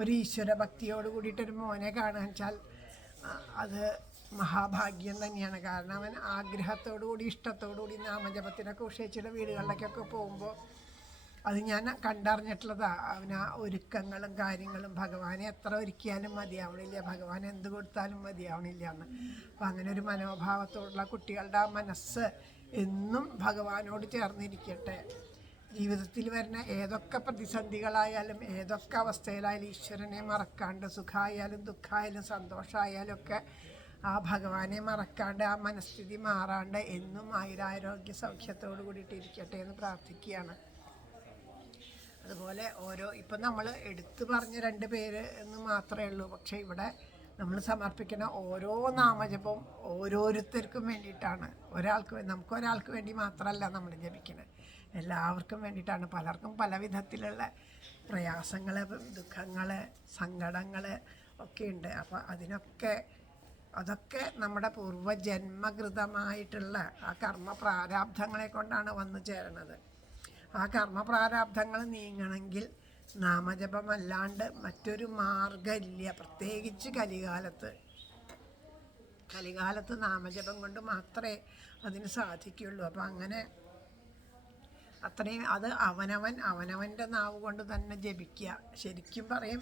ഒരു ഈശ്വര ഭക്തിയോട് കൂടിയിട്ടൊരു മോനെ കാണുകയെന്ന് വെച്ചാൽ അത് മഹാഭാഗ്യം തന്നെയാണ്. കാരണം അവൻ ആഗ്രഹത്തോടു കൂടി ഇഷ്ടത്തോടു കൂടി നാമജപത്തിനൊക്കെ ഉഷേച്ചിയുടെ വീടുകളിലേക്കൊക്കെ പോകുമ്പോൾ അത് ഞാൻ കണ്ടറിഞ്ഞിട്ടുള്ളതാണ്. അവന് ആ ഒരുക്കങ്ങളും കാര്യങ്ങളും ഭഗവാനെ എത്ര ഒരുക്കിയാലും മതിയാവണില്ല, ഭഗവാൻ എന്ത് കൊടുത്താലും മതിയാവണില്ല എന്ന്. അപ്പം അങ്ങനെ ഒരു മനോഭാവത്തോടുള്ള കുട്ടികളുടെ ആ മനസ്സ് എന്നും ഭഗവാനോട് ചേർന്നിരിക്കട്ടെ. ജീവിതത്തിൽ വരുന്ന ഏതൊക്കെ പ്രതിസന്ധികളായാലും ഏതൊക്കെ അവസ്ഥയിലായാലും ഈശ്വരനെ മറക്കാണ്ട്, സുഖമായാലും ദുഃഖമായാലും സന്തോഷമായാലും ഒക്കെ ആ ഭഗവാനെ മറക്കാണ്ട്, ആ മനസ്ഥിതി മാറാണ്ട് എന്നും ആയുരാരോഗ്യ സൗഖ്യത്തോടു കൂടിയിട്ടിരിക്കട്ടെ എന്ന് പ്രാർത്ഥിക്കുകയാണ്. അതുപോലെ ഇപ്പം നമ്മൾ എടുത്തു പറഞ്ഞ 2 പേര് എന്ന് മാത്രമേ ഉള്ളൂ. പക്ഷേ ഇവിടെ നമ്മൾ സമർപ്പിക്കുന്ന ഓരോ നാമജപവും ഓരോരുത്തർക്കും വേണ്ടിയിട്ടാണ്. നമുക്കൊരാൾക്ക് വേണ്ടി മാത്രമല്ല നമ്മൾ ജപിക്കുന്നത്, എല്ലാവർക്കും വേണ്ടിയിട്ടാണ്. പലർക്കും പല വിധത്തിലുള്ള പ്രയാസങ്ങൾ, ദുഃഖങ്ങൾ, സങ്കടങ്ങൾ ഒക്കെ ഉണ്ട്. അപ്പോൾ അതൊക്കെ നമ്മുടെ പൂർവ്വജന്മകൃതമായിട്ടുള്ള ആ കർമ്മ പ്രാരാബ്ധങ്ങളെ കൊണ്ടാണ് വന്നു ചേരണത്. ആ കർമ്മ പ്രാരാബ്ധങ്ങൾ നീങ്ങണമെങ്കിൽ നാമജപമല്ലാണ്ട് മറ്റൊരു മാർഗ്ഗമില്ല. പ്രത്യേകിച്ച് കലികാലത്ത് നാമജപം കൊണ്ട് മാത്രമേ അതിന് സാധിക്കുകയുള്ളൂ. അപ്പം അങ്ങനെ അത്രയും അത് അവനവൻ്റെ നാവ് കൊണ്ട് തന്നെ ജപിക്കുക. ശരിക്കും പറയും,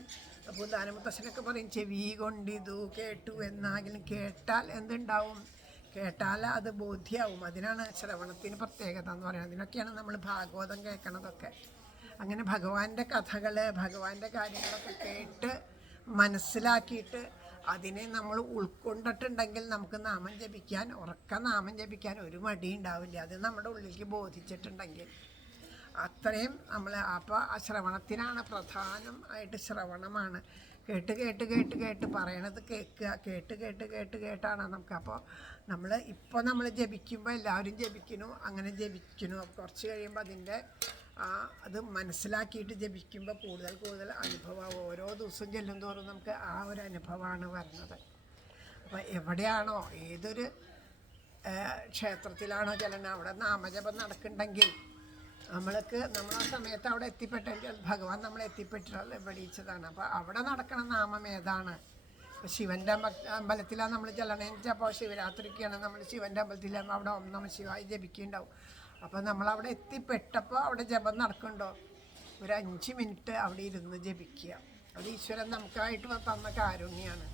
പൂന്താനമുത്തശ്ശനൊക്കെ പറയും, ചെവി കൊണ്ടിതു കേട്ടു എന്നാകിലും കേട്ടാൽ എന്തുണ്ടാവും? കേട്ടാൽ അത് ബോധ്യമാവും. അതിനാണ് ശ്രവണത്തിന് പ്രത്യേകത എന്ന് പറയുന്നത്. അതിനൊക്കെയാണ് നമ്മൾ ഭാഗവതം കേൾക്കണതൊക്കെ. അങ്ങനെ ഭഗവാന്റെ കഥകൾ, ഭഗവാന്റെ കാര്യങ്ങളൊക്കെ കേട്ട് മനസ്സിലാക്കിയിട്ട് അതിനെ നമ്മൾ ഉൾക്കൊണ്ടിട്ടുണ്ടെങ്കിൽ നമുക്ക് നാമം ജപിക്കാൻ, നാമം ജപിക്കാൻ ഒരു മടി ഉണ്ടാവില്ല. അത് നമ്മുടെ ഉള്ളിലേക്ക് ബോധിച്ചിട്ടുണ്ടെങ്കിൽ അത്രയും നമ്മൾ. അപ്പോൾ ആ ശ്രവണത്തിനാണ് പ്രധാനം ആയിട്ട്. ശ്രവണമാണ് കേട്ട് പറയണത് കേട്ടാണ് നമുക്ക്. അപ്പോൾ നമ്മൾ ജപിക്കുമ്പോൾ എല്ലാവരും ജപിക്കുന്നു, അങ്ങനെ ജപിക്കുന്നു. കുറച്ച് കഴിയുമ്പോൾ അതിൻ്റെ അത് മനസ്സിലാക്കിയിട്ട് ജപിക്കുമ്പോൾ കൂടുതൽ അനുഭവം ഓരോ ദിവസവും ചെല്ലും തോറും നമുക്ക് ആ ഒരു അനുഭവമാണ് വരുന്നത്. അപ്പോൾ എവിടെയാണോ, ഏതൊരു ക്ഷേത്രത്തിലാണോ ചെല്ലണം, അവിടെ നാമജപം നടക്കുന്നുണ്ടെങ്കിൽ നമ്മൾ ആ സമയത്ത് അവിടെ എത്തിപ്പെട്ടെങ്കിൽ ഭഗവാൻ നമ്മളെ വെടിയിച്ചതാണ്. അപ്പോൾ അവിടെ നടക്കണ നാമം ഏതാണ്? ഇപ്പോൾ ശിവൻ്റെ അമ്പലത്തിലാണ് നമ്മൾ ചെല്ലണമെന്ന് വെച്ചാൽ, അപ്പോൾ ശിവരാത്രിക്കാണ് നമ്മൾ ശിവൻ്റെ അമ്പലത്തിലാകുമ്പോൾ അവിടെ ഓം നമഃ ശിവായ ജപിക്കുന്നുണ്ടാവും. അപ്പോൾ നമ്മളവിടെ എത്തിപ്പെട്ടപ്പോൾ അവിടെ ജപം നടക്കുന്നുണ്ടോ, ഒരു 5 മിനിറ്റ് അവിടെ ഇരുന്ന് ജപിക്കുക. അത് ഈശ്വരൻ നമുക്കായിട്ട് തന്ന കാരുണ്യമാണ്.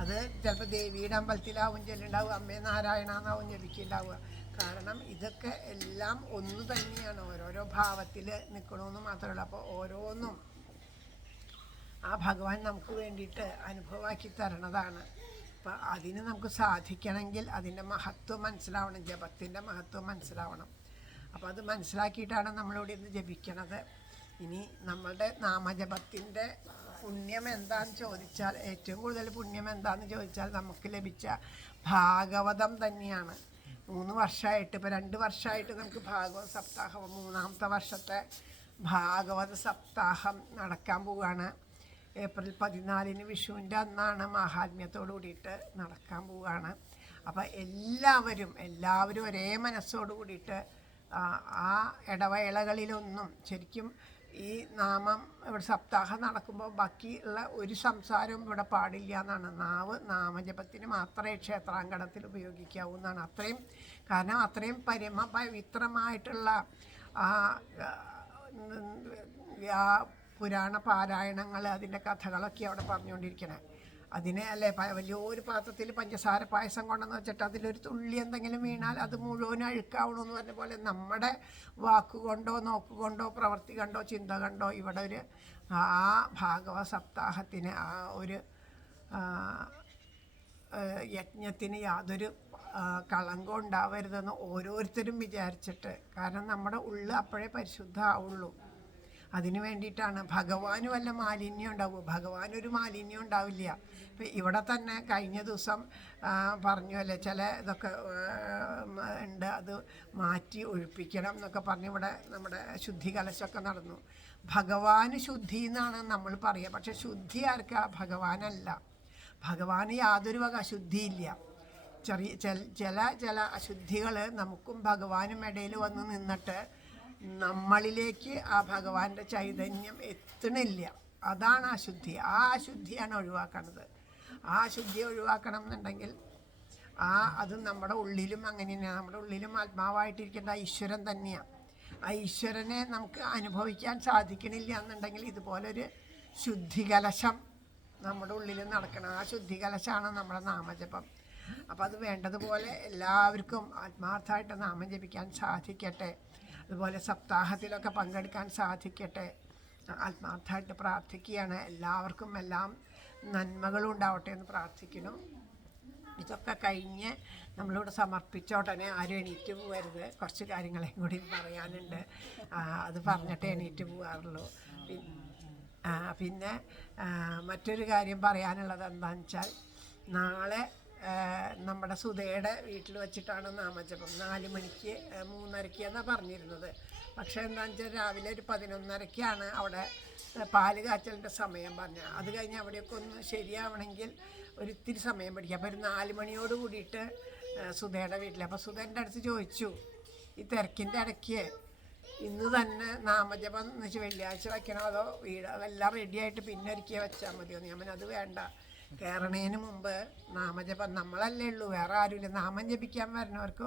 അത് ചിലപ്പോൾ ദേവിയുടെ അമ്പലത്തിലാവും ചെല്ലുണ്ടാവുക, അമ്മേ നാരായണ എന്നാവും ജപിക്കുന്നുണ്ടാവുക. കാരണം ഇതൊക്കെ എല്ലാം ഒന്ന് തന്നെയാണ്, ഓരോരോ ഭാവത്തിൽ നിൽക്കണമെന്ന് മാത്രമേ ഉള്ളൂ. അപ്പോൾ ഓരോന്നും ആ ഭഗവാൻ നമുക്ക് വേണ്ടിയിട്ട് അനുഭവമാക്കി തരണതാണ്. അപ്പം അതിന് നമുക്ക് സാധിക്കണമെങ്കിൽ അതിൻ്റെ മഹത്വം മനസ്സിലാവണം, ജപത്തിൻ്റെ മഹത്വം മനസ്സിലാവണം. അപ്പോൾ അത് മനസ്സിലാക്കിയിട്ടാണ് നമ്മളിവിടെ ഇന്ന് ജപിക്കണത്. ഇനി നമ്മളുടെ നാമജപത്തിൻ്റെ പുണ്യം എന്താണെന്ന് ചോദിച്ചാൽ, ഏറ്റവും കൂടുതൽ പുണ്യം എന്താണെന്ന് ചോദിച്ചാൽ നമുക്ക് ലഭിച്ച ഭാഗവതം തന്നെയാണ്. 3 വർഷമായിട്ട്, ഇപ്പോൾ 2 വർഷമായിട്ട് നമുക്ക് ഭാഗവത സപ്താഹം, 3ാമത്തെ വർഷത്തെ ഭാഗവത സപ്താഹം നടക്കാൻ പോവുകയാണ്. ഏപ്രിൽ 14 വിഷുവിൻ്റെ അന്നാണ് മാഹാത്മ്യത്തോടു കൂടിയിട്ട് നടക്കാൻ പോവുകയാണ്. അപ്പോൾ എല്ലാവരും ഒരേ മനസ്സോടു കൂടിയിട്ട് ആ ഇടവേളകളിലൊന്നും ശരിക്കും ഈ നാമം ഇവിടെ സപ്താഹം നടക്കുമ്പോൾ ബാക്കിയുള്ള ഒരു സംസാരവും ഇവിടെ പാടില്ല എന്നാണ്. നാമജപത്തിന് മാത്രമേ ക്ഷേത്രാങ്കണത്തിൽ ഉപയോഗിക്കാവൂ എന്നാണ്. കാരണം അത്രയും പവിത്രമായിട്ടുള്ള പുരാണ പാരായണങ്ങൾ, അതിൻ്റെ കഥകളൊക്കെ അവിടെ പറഞ്ഞുകൊണ്ടിരിക്കണേ. അതിനെ അല്ലേ വലിയൊരു പാത്രത്തിൽ പഞ്ചസാര പായസം കൊണ്ടെന്ന് വെച്ചിട്ട് അതിലൊരു തുള്ളി എന്തെങ്കിലും വീണാൽ അത് മുഴുവൻ അഴുക്കാവണമെന്ന് പറഞ്ഞ പോലെ നമ്മുടെ വാക്കുകൊണ്ടോ നോക്കുകൊണ്ടോ പ്രവൃത്തി കണ്ടോ ചിന്ത കണ്ടോ ഇവിടെ ആ ഭാഗവത സപ്താഹത്തിന് ആ ഒരു യജ്ഞത്തിന് യാതൊരു കളങ്കം ഉണ്ടാവരുതെന്ന് ഓരോരുത്തരും വിചാരിച്ചിട്ട്. കാരണം നമ്മുടെ ഉള്ളിൽ അപ്പോഴേ പരിശുദ്ധമാവുള്ളൂ. അതിന് വേണ്ടിയിട്ടാണ്. ഭഗവാന് വല്ല മാലിന്യം ഉണ്ടാവുമോ? ഭഗവാനൊരു മാലിന്യം ഉണ്ടാവില്ല. ഇപ്പം ഇവിടെ തന്നെ കഴിഞ്ഞ ദിവസം പറഞ്ഞു അല്ലേ, ചില ഇതൊക്കെ ഉണ്ട്, അത് മാറ്റി ഒഴിപ്പിക്കണം എന്നൊക്കെ പറഞ്ഞ് ഇവിടെ നമ്മുടെ ശുദ്ധി കലശമൊക്കെ നടന്നു. ഭഗവാന് ശുദ്ധി എന്നാണ് നമ്മൾ പറയുക. പക്ഷെ ശുദ്ധി ആർക്കാ? ഭഗവാനല്ല. ഭഗവാന് യാതൊരു വക അശുദ്ധിയില്ല. ചില അശുദ്ധികൾ നമുക്കും ഭഗവാനും ഇടയിൽ വന്ന് നിന്നിട്ട് നമ്മളിലേക്ക് ആ ഭഗവാന്റെ ചൈതന്യം എത്തണില്ല. അതാണ് അശുദ്ധി. ആ അശുദ്ധിയാണ് ഒഴിവാക്കേണ്ടത്. ആ അശുദ്ധി ഒഴിവാക്കണം എന്നുണ്ടെങ്കിൽ അത് നമ്മുടെ ഉള്ളിലും അങ്ങനെ തന്നെയാണ്. നമ്മുടെ ഉള്ളിലും ആത്മാവായിട്ടിരിക്കേണ്ട ഈശ്വരൻ തന്നെയാണ്. ആ ഈശ്വരനെ നമുക്ക് അനുഭവിക്കാൻ സാധിക്കണില്ല എന്നുണ്ടെങ്കിൽ ഇതുപോലൊരു ശുദ്ധികലശം നമ്മുടെ ഉള്ളിൽ നടക്കണം. ആ ശുദ്ധികലശമാണ് നമ്മുടെ നാമജപം. അപ്പോൾ അത് വേണ്ടതുപോലെ എല്ലാവർക്കും ആത്മാർത്ഥമായിട്ട് നാമം ജപിക്കാൻ സാധിക്കട്ടെ. അതുപോലെ സപ്താഹത്തിലൊക്കെ പങ്കെടുക്കാൻ സാധിക്കട്ടെ. ആത്മാർത്ഥമായിട്ട് പ്രാർത്ഥിക്കുകയാണ്. എല്ലാവർക്കും എല്ലാം നന്മകളും ഉണ്ടാവട്ടെ എന്ന് പ്രാർത്ഥിക്കുന്നു. ഇതൊക്കെ കഴിഞ്ഞ് നമ്മളിവിടെ സമർപ്പിച്ച ഉടനെ ആരും എണീറ്റ് പോകരുത്. കുറച്ച് കാര്യങ്ങളെയും കൂടി പറയാനുണ്ട്. അത് പറഞ്ഞിട്ടേ എണീറ്റ് പോകാറുള്ളൂ. പിന്നെ മറ്റൊരു കാര്യം പറയാനുള്ളത് എന്താണെന്ന് വെച്ചാൽ, നാളെ നമ്മുടെ സുധയുടെ വീട്ടിൽ വെച്ചിട്ടാണ് നാമജപം. 4 മണിക്ക് 3:30 എന്നാണ് പറഞ്ഞിരുന്നത്. പക്ഷേ എന്താണെന്ന് വെച്ചാൽ രാവിലെ ഒരു 11:30 അവിടെ പാല് കാച്ചലിൻ്റെ സമയം പറഞ്ഞത്. അത് കഴിഞ്ഞ് അവിടെയൊക്കെ ഒന്ന് ശരിയാവണമെങ്കിൽ ഒരിത്തിരി സമയം പിടിക്കും. അപ്പോൾ ഒരു 4 മണിയോട് കൂടിയിട്ട് സുധയുടെ വീട്ടിൽ. അപ്പോൾ സുധേൻ്റെ അടുത്ത് ചോദിച്ചു, ഈ തിരക്കിൻ്റെ ഇടയ്ക്ക് ഇന്ന് തന്നെ നാമജപം എന്ന് വെച്ചാൽ വെള്ളിയാഴ്ച വയ്ക്കണോ അതോ അതെല്ലാം റെഡിയായിട്ട് പിന്നെ ഒരിക്കൽ വെച്ചാൽ മതിയോ? ഞാൻ അത് വേണ്ട, കയറണേന് മുമ്പ് നാമജപം നമ്മളല്ലേ ഉള്ളൂ, വേറെ ആരുമില്ല. നാമം ജപിക്കാൻ വരുന്നവർക്ക്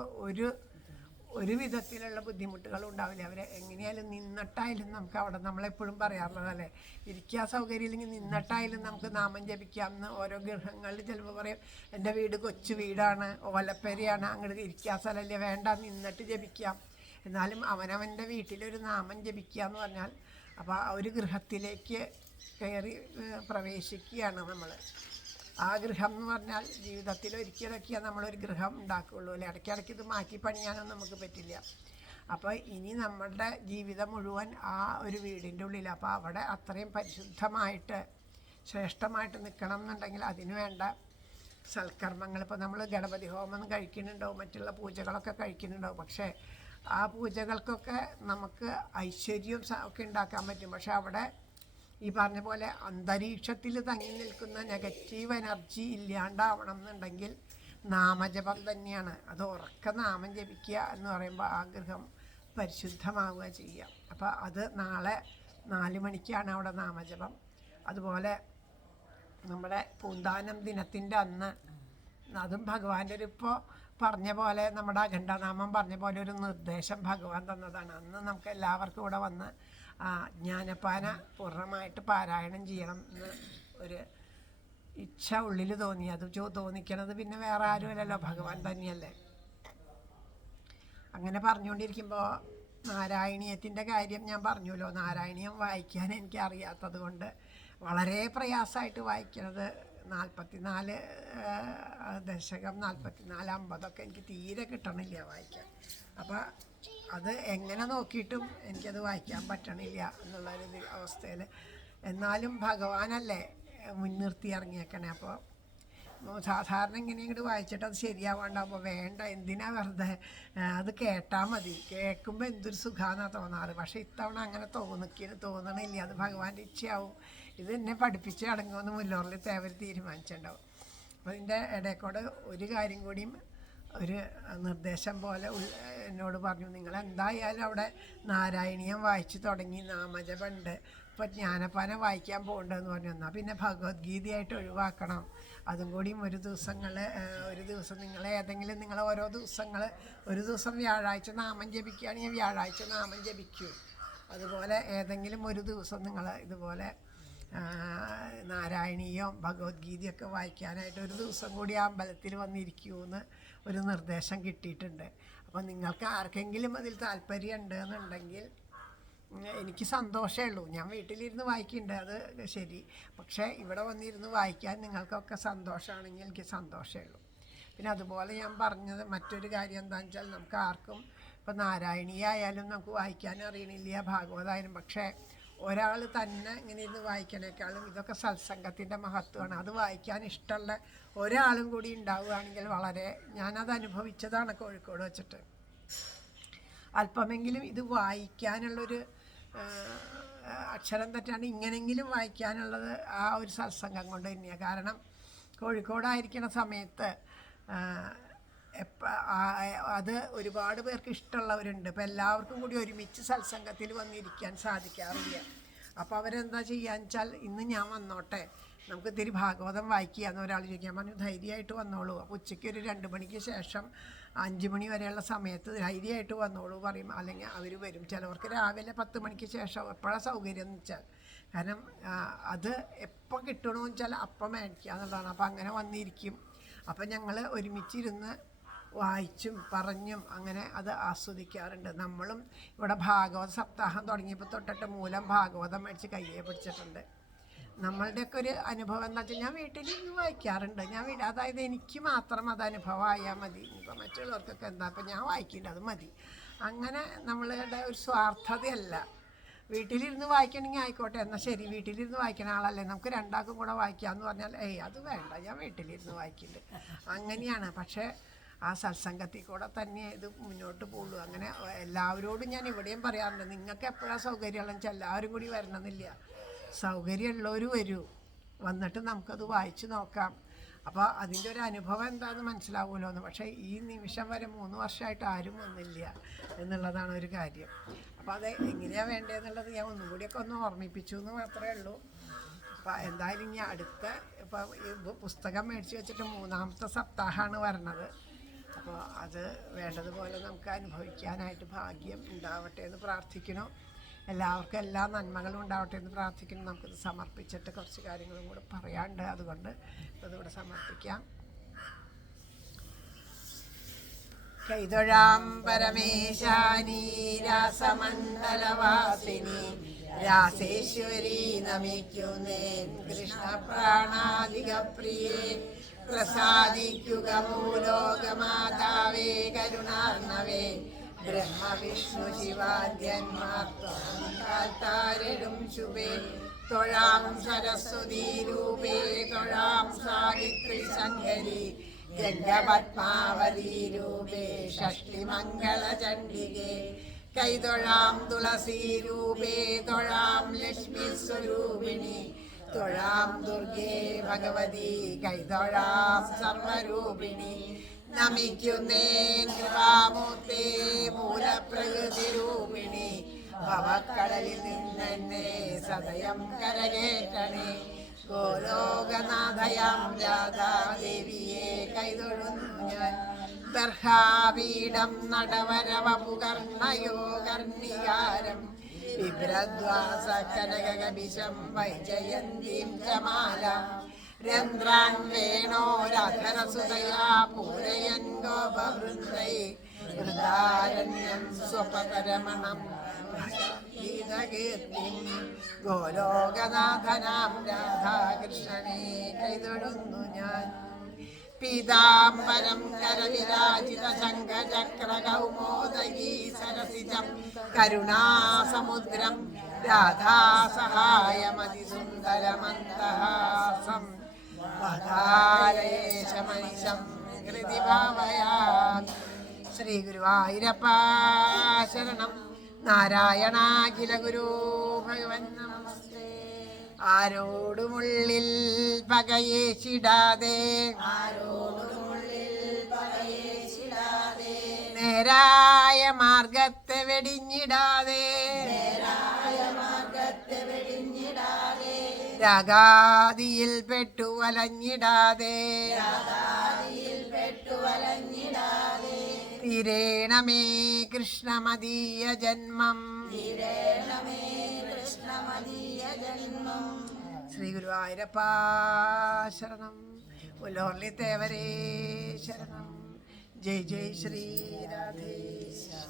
ഒരു വിധത്തിലുള്ള ബുദ്ധിമുട്ടുകളും ഉണ്ടാവില്ല. അവരെ എങ്ങനെയായാലും നിന്നിട്ടായാലും നമുക്ക് അവിടെ, നമ്മളെപ്പോഴും പറയാറുള്ളതല്ലേ, ഇരിക്കാൻ സൗകര്യം ഇല്ലെങ്കിൽ നിന്നിട്ടായാലും നമുക്ക് നാമം ജപിക്കാമെന്ന്. ഓരോ ഗൃഹങ്ങളിൽ ചിലപ്പോൾ പറയും, എൻ്റെ വീട് കൊച്ചു വീടാണ്, ഓലപ്പേരയാണ്, അങ്ങോട്ട് ഇരിക്കാൻ സ്ഥലമില്ല, വേണ്ട നിന്നിട്ട് ജപിക്കാം. എന്നാലും അവനവൻ്റെ വീട്ടിലൊരു നാമം ജപിക്കുക എന്ന് പറഞ്ഞാൽ അപ്പോൾ ആ ഒരു ഗൃഹത്തിലേക്ക് കയറി പ്രവേശിക്കുകയാണ് നമ്മൾ. ആ ഗൃഹം എന്ന് പറഞ്ഞാൽ ജീവിതത്തിൽ ഒരിക്കലൊക്കെയാണ് നമ്മളൊരു ഗൃഹം ഉണ്ടാക്കുകയുള്ളൂ അല്ലേ. ഇടയ്ക്കിടയ്ക്ക് ഇത് മാറ്റി പണിയാനൊന്നും നമുക്ക് പറ്റില്ല. അപ്പോൾ ഇനി നമ്മളുടെ ജീവിതം മുഴുവൻ ആ ഒരു വീടിൻ്റെ ഉള്ളിൽ. അപ്പോൾ അവിടെ അത്രയും പരിശുദ്ധമായിട്ട് ശ്രേഷ്ഠമായിട്ട് നിൽക്കണം എന്നുണ്ടെങ്കിൽ അതിന് വേണ്ട സൽക്കർമ്മങ്ങൾ, ഇപ്പോൾ നമ്മൾ ഗണപതി ഹോമം കഴിക്കുന്നുണ്ടാവും, മറ്റുള്ള പൂജകളൊക്കെ കഴിക്കുന്നുണ്ടാവും. പക്ഷേ ആ പൂജകൾക്കൊക്കെ നമുക്ക് ഐശ്വര്യം ഒക്കെ ഉണ്ടാക്കാൻ പറ്റും. പക്ഷെ അവിടെ ഈ പറഞ്ഞ പോലെ അന്തരീക്ഷത്തിൽ തങ്ങി നിൽക്കുന്ന നെഗറ്റീവ് എനർജി ഇല്ലാണ്ടാവണം എന്നുണ്ടെങ്കിൽ നാമജപം തന്നെയാണ്. അത് ഉറക്ക നാമം ജപിക്കുക എന്ന് പറയുമ്പോൾ ആ ഗൃഹം പരിശുദ്ധമാവുക ചെയ്യുക. അപ്പോൾ അത് നാളെ 4 മണിക്കാണ് അവിടെ നാമജപം. അതുപോലെ നമ്മുടെ പൂന്താനം ദിനത്തിൻ്റെ അന്ന് അതും ഭഗവാന്റെ ഒരു ഇപ്പോൾ പറഞ്ഞ പോലെ നമ്മുടെ അഖണ്ഡനാമം പറഞ്ഞ പോലെ ഒരു നിർദ്ദേശം ഭഗവാൻ തന്നതാണ്. അന്ന് നമുക്ക് എല്ലാവർക്കും ഇവിടെ വന്ന് ജ്ഞാനപ്പാന പൂർണ്ണമായിട്ട് പാരായണം ചെയ്യണം എന്ന് ഒരു ഇച്ഛ ഉള്ളിൽ തോന്നി. അത് തോന്നിക്കണത് പിന്നെ വേറെ ആരുമല്ലല്ലോ, ഭഗവാൻ തന്നെയല്ലേ. അങ്ങനെ പറഞ്ഞുകൊണ്ടിരിക്കുമ്പോൾ നാരായണീയത്തിൻ്റെ കാര്യം ഞാൻ പറഞ്ഞല്ലോ. നാരായണീയം വായിക്കാൻ എനിക്ക് അറിയാത്തത് കൊണ്ട് വളരെ പ്രയാസമായിട്ട് വായിക്കണത് 44 ദശകം 44, 50 എനിക്ക് തീരെ കിട്ടണില്ല വായിക്കാൻ. അപ്പോൾ അത് എങ്ങനെ നോക്കിയിട്ടും എനിക്കത് വായിക്കാൻ പറ്റണില്ല എന്നുള്ളൊരു അവസ്ഥയിൽ. എന്നാലും ഭഗവാനല്ലേ മുൻനിർത്തി ഇറങ്ങിയേക്കണേ. അപ്പോൾ സാധാരണ ഇങ്ങനെ ഇങ്ങോട്ട് വായിച്ചിട്ട് അത് ശരിയാവാണ്ടാകുമ്പോൾ വേണ്ട, എന്തിനാ വെറുതെ, അത് കേട്ടാൽ മതി. കേൾക്കുമ്പോൾ എന്തൊരു സുഖമാണെന്നാണ് തോന്നാറ്. പക്ഷേ ഇത്തവണ അങ്ങനെ തോന്നണില്ല. അത് ഭഗവാന്റെ ഇച്ഛയാവും. ഇത് എന്നെ പഠിപ്പിച്ച് അടങ്ങുമെന്ന് മുല്ലോറിൽ തേവർ തീരുമാനിച്ചിട്ടുണ്ടാവും. അപ്പോൾ അതിൻ്റെ ഇടയ്ക്കൂടെ ഒരു കാര്യം കൂടിയും ഒരു നിർദ്ദേശം പോലെ എന്നോട് പറഞ്ഞു, നിങ്ങൾ എന്തായാലും അവിടെ നാരായണീയം വായിച്ച് തുടങ്ങി, നാമജപമുണ്ട്, ഇപ്പോൾ ജ്ഞാനപ്പാന വായിക്കാൻ പോകണ്ടെന്ന് പറഞ്ഞു. എന്നാൽ പിന്നെ ഭഗവത്ഗീതയായിട്ട് ഒഴിവാക്കണം. അതും കൂടിയും ഒരു ദിവസം നിങ്ങൾ ഏതെങ്കിലും ഓരോ ദിവസങ്ങൾ, ഒരു ദിവസം വ്യാഴാഴ്ച നാമം ജപിക്കുകയാണെങ്കിൽ വ്യാഴാഴ്ച നാമം ജപിക്കൂ. അതുപോലെ ഏതെങ്കിലും ഒരു ദിവസം നിങ്ങൾ ഇതുപോലെ നാരായണീയവും ഭഗവത്ഗീതയൊക്കെ വായിക്കാനായിട്ട് ഒരു ദിവസം കൂടി ആ അമ്പലത്തിൽ വന്നിരിക്കുമെന്ന് ഒരു നിർദ്ദേശം കിട്ടിയിട്ടുണ്ട്. അപ്പോൾ നിങ്ങൾക്ക് ആർക്കെങ്കിലും അതിൽ താല്പര്യം ഉണ്ട് എന്നുണ്ടെങ്കിൽ എനിക്ക് സന്തോഷമേ ഉള്ളൂ. ഞാൻ വീട്ടിലിരുന്ന് വായിക്കുന്നുണ്ട്, അത് ശരി. പക്ഷേ ഇവിടെ വന്നിരുന്ന് വായിക്കാൻ നിങ്ങൾക്കൊക്കെ സന്തോഷമാണെങ്കിൽ എനിക്ക് സന്തോഷമേ ഉള്ളൂ. പിന്നെ അതുപോലെ ഞാൻ പറഞ്ഞത് മറ്റൊരു കാര്യം എന്താണെന്ന് വെച്ചാൽ, നമുക്ക് ആർക്കും ഇപ്പോൾ നാരായണീയായാലും നമുക്ക് വായിക്കാൻ അറിയണില്ല, ഭാഗവതമായാലും. പക്ഷേ ഒരാൾ തന്നെ ഇങ്ങനെ ഇരുന്ന് വായിക്കണേക്കാളും ഇതൊക്കെ സത്സംഗത്തിൻ്റെ മഹത്വമാണ്. അത് വായിക്കാൻ ഇഷ്ടമുള്ള ഒരാളും കൂടി ഉണ്ടാവുകയാണെങ്കിൽ വളരെ, ഞാനത് അനുഭവിച്ചതാണ് കോഴിക്കോട് വെച്ചിട്ട്. അല്പമെങ്കിലും ഇത് വായിക്കാനുള്ളൊരു അക്ഷരം തെറ്റാണ്ട് ഇങ്ങനെങ്കിലും വായിക്കാനുള്ളത് ആ ഒരു സത്സംഗം കൊണ്ട് തന്നെയാണ്. കാരണം കോഴിക്കോടായിരിക്കുന്ന സമയത്ത് അത് ഒരുപാട് പേർക്ക് ഇഷ്ടമുള്ളവരുണ്ട്. ഇപ്പം എല്ലാവർക്കും കൂടി ഒരുമിച്ച് സത്സംഗത്തിൽ വന്നിരിക്കാൻ സാധിക്കാറില്ല. അപ്പോൾ അവരെന്താ ചെയ്യാന്ന് വെച്ചാൽ ഇന്ന് ഞാൻ വന്നോട്ടെ, നമുക്ക് ഇത്തിരി ഭാഗവതം വായിക്കുകയെന്ന് ഒരാൾ ചോദിക്കാൻ പറഞ്ഞു. ധൈര്യമായിട്ട് വന്നോളൂ. അപ്പോൾ ഉച്ചയ്ക്ക് ഒരു 2 മണിക്ക് ശേഷം 5 മണി വരെയുള്ള സമയത്ത് ധൈര്യമായിട്ട് വന്നോളൂ പറയും. അല്ലെങ്കിൽ അവർ വരും. ചിലവർക്ക് രാവിലെ 10 മണിക്ക് ശേഷം എപ്പോഴാണ് സൗകര്യം എന്ന് വെച്ചാൽ, കാരണം അത് എപ്പോൾ കിട്ടണമെന്ന് വെച്ചാൽ അപ്പം മേടിക്കുക എന്നുള്ളതാണ്. അപ്പോൾ അങ്ങനെ വന്നിരിക്കും. അപ്പം ഞങ്ങൾ ഒരുമിച്ചിരുന്ന് വായിച്ചും പറഞ്ഞും അങ്ങനെ അത് ആസ്വദിക്കാറുണ്ട്. നമ്മളും ഇവിടെ ഭാഗവത സപ്താഹം തുടങ്ങിയപ്പോൾ തൊട്ടിട്ട് മൂലം ഭാഗവതം മേടിച്ച് കയ്യെ പിടിച്ചിട്ടുണ്ട്. നമ്മളുടെയൊക്കെ ഒരു അനുഭവം എന്താ വെച്ചാൽ, ഞാൻ വീട്ടിലിരുന്ന് വായിക്കാറുണ്ട്. അതായത് എനിക്ക് മാത്രം അത് അനുഭവമായാൽ മതി. ഇപ്പം മറ്റുള്ളവർക്കൊക്കെ എന്താ, ഇപ്പം ഞാൻ വായിക്കില്ല, അത് മതി. അങ്ങനെ നമ്മളുടെ ഒരു സ്വാർത്ഥതയല്ല. വീട്ടിലിരുന്ന് വായിക്കണമെങ്കിൽ ആയിക്കോട്ടെ, എന്നാൽ ശരി, വീട്ടിലിരുന്ന് വായിക്കുന്ന ആളല്ലേ, നമുക്ക് 2 ആൾക്കും കൂടെ വായിക്കാമെന്ന് പറഞ്ഞാൽ അത് വേണ്ട, ഞാൻ വീട്ടിലിരുന്ന് വായിക്കുന്നുണ്ട്. അങ്ങനെയാണ്. പക്ഷേ ആ സത്സംഗത്തിൽ കൂടെ തന്നെ ഇത് മുന്നോട്ട് പോകുള്ളൂ. അങ്ങനെ എല്ലാവരോടും ഞാൻ ഇവിടെയും പറയാറുണ്ട്, നിങ്ങൾക്ക് എപ്പോഴാണ് സൗകര്യമുള്ളതെന്ന് വെച്ചാൽ എല്ലാവരും കൂടി വരണമെന്നില്ല. സൗകര്യമുള്ളവർ വരൂ, വന്നിട്ട് നമുക്കത് വായിച്ച് നോക്കാം. അപ്പോൾ അതിൻ്റെ ഒരു അനുഭവം എന്താണെന്ന് മനസ്സിലാവുമല്ലോ എന്ന്. പക്ഷേ ഈ നിമിഷം വരെ 3 വർഷമായിട്ട് ആരും വന്നില്ല എന്നുള്ളതാണ് ഒരു കാര്യം. അപ്പോൾ അത് എങ്ങനെയാണ് വേണ്ടതെന്നുള്ളത് ഞാൻ ഒന്നും കൂടിയൊക്കെ ഒന്ന് ഓർമ്മിപ്പിച്ചു എന്ന് മാത്രമേ ഉള്ളൂ. അപ്പോൾ എന്തായാലും ഇനി അടുത്ത ഇപ്പോൾ പുസ്തകം മേടിച്ച് വെച്ചിട്ട് 3ാമത്തെ സപ്താഹമാണ് വരണത്. അപ്പോൾ അത് വേണ്ടതുപോലെ നമുക്ക് അനുഭവിക്കാനായിട്ട് ഭാഗ്യം ഉണ്ടാവട്ടെ എന്ന് പ്രാർത്ഥിക്കണം. എല്ലാവർക്കും എല്ലാ നന്മകളും ഉണ്ടാവട്ടെ എന്ന് പ്രാർത്ഥിക്കണം. നമുക്കിത് സമർപ്പിച്ചിട്ട് കുറച്ച് കാര്യങ്ങളും കൂടെ പറയാനുണ്ട്, അതുകൊണ്ട് ഇതിവിടെ സമർപ്പിക്കാം. കൈതൊഴാം പരമേശാനി രാസമണ്ഡലവാസിനി രാസേശ്വരി നമിക്കുന്നേൻ കൃഷ്ണ പ്രാണാധിക പ്രിയേ പ്രസാദിക്കുക മൂലോകമാതാവേ കരുണാർണവേ ബ്രഹ്മ വിഷ്ണു ശിവാദ്യന്മാർ താരരും ശുഭേ തൊഴാം സരസ്വതീ രൂപേ തൊഴാം സാവിത്രി ശങ്കരി ഗംഗപത്മാവതി രൂപേ ഷഷ്ടിമംഗളചണ്ഡികേ കൈതൊഴാം തുളസീ രൂപേ തൊഴാം ലക്ഷ്മി സ്വരൂപിണി തൊഴാം ദുർഗേ ഭഗവതി കൈതൊഴാം സർവരൂപിണി നമിക്കുന്നേൻ കൃപാമൂർത്തേ മൂലപ്രകൃതി രൂപിണി ഭവക്കടലിൽ നിന്നെന്നെ സദയം കരകേറ്റണേ ഗോലോകനാഥയാം രാധാദേവിയെ കൈതൊഴുന്നു ഞാൻ ബർഹാപീഠം നടവരവപുകർണയോ കർണികാരം വിഭ്രദ്വാസ കനകകപിശം വൈജയന്തീം ചമാല രന്ധ്രാൻ വേണോരധരസുതയാ പൂരയൻ ഗോപവൃന്ദൈ വൃന്ദാരണ്യം സ്വപതരമണം ഗീതകീർത്തിം ഗോലോകനാഥനാം രാധാകൃഷ്ണനെ കൈതൊഴുന്നു ഞാൻ പീതാംബരം കരവിരാജിത ശംഖചക്രകൗമോദഗീ സരസിജം കരുണാസമുദ്രം രാധാസഹായമതിസുന്ദരമന്തഹാസം വധാരയേശമനിശം ഹൃദി ഭാവയാമി. ശ്രീ ഗുരുവായൂരപ്പ ശരണം. നാരായണാഖില ഗുരു ഭഗവൻ നമസ്തേ. ആരോടുമുള്ളിൽ പകയേശിടാതെ നേരായ മാർഗത്തെ വെടിഞ്ഞിടാതെ രാഗാദിയിൽ പെട്ടു വലഞ്ഞിടാതെ തീരേണമേ കൃഷ്ണമദീയ ജന്മം. ശ്രീ ഗുരുവായൂരപ്പ ശരണം. ഉലോർലി തേവരേ ശരണം. ജയ് ജയ് ശ്രീ രാധേശ്യാം.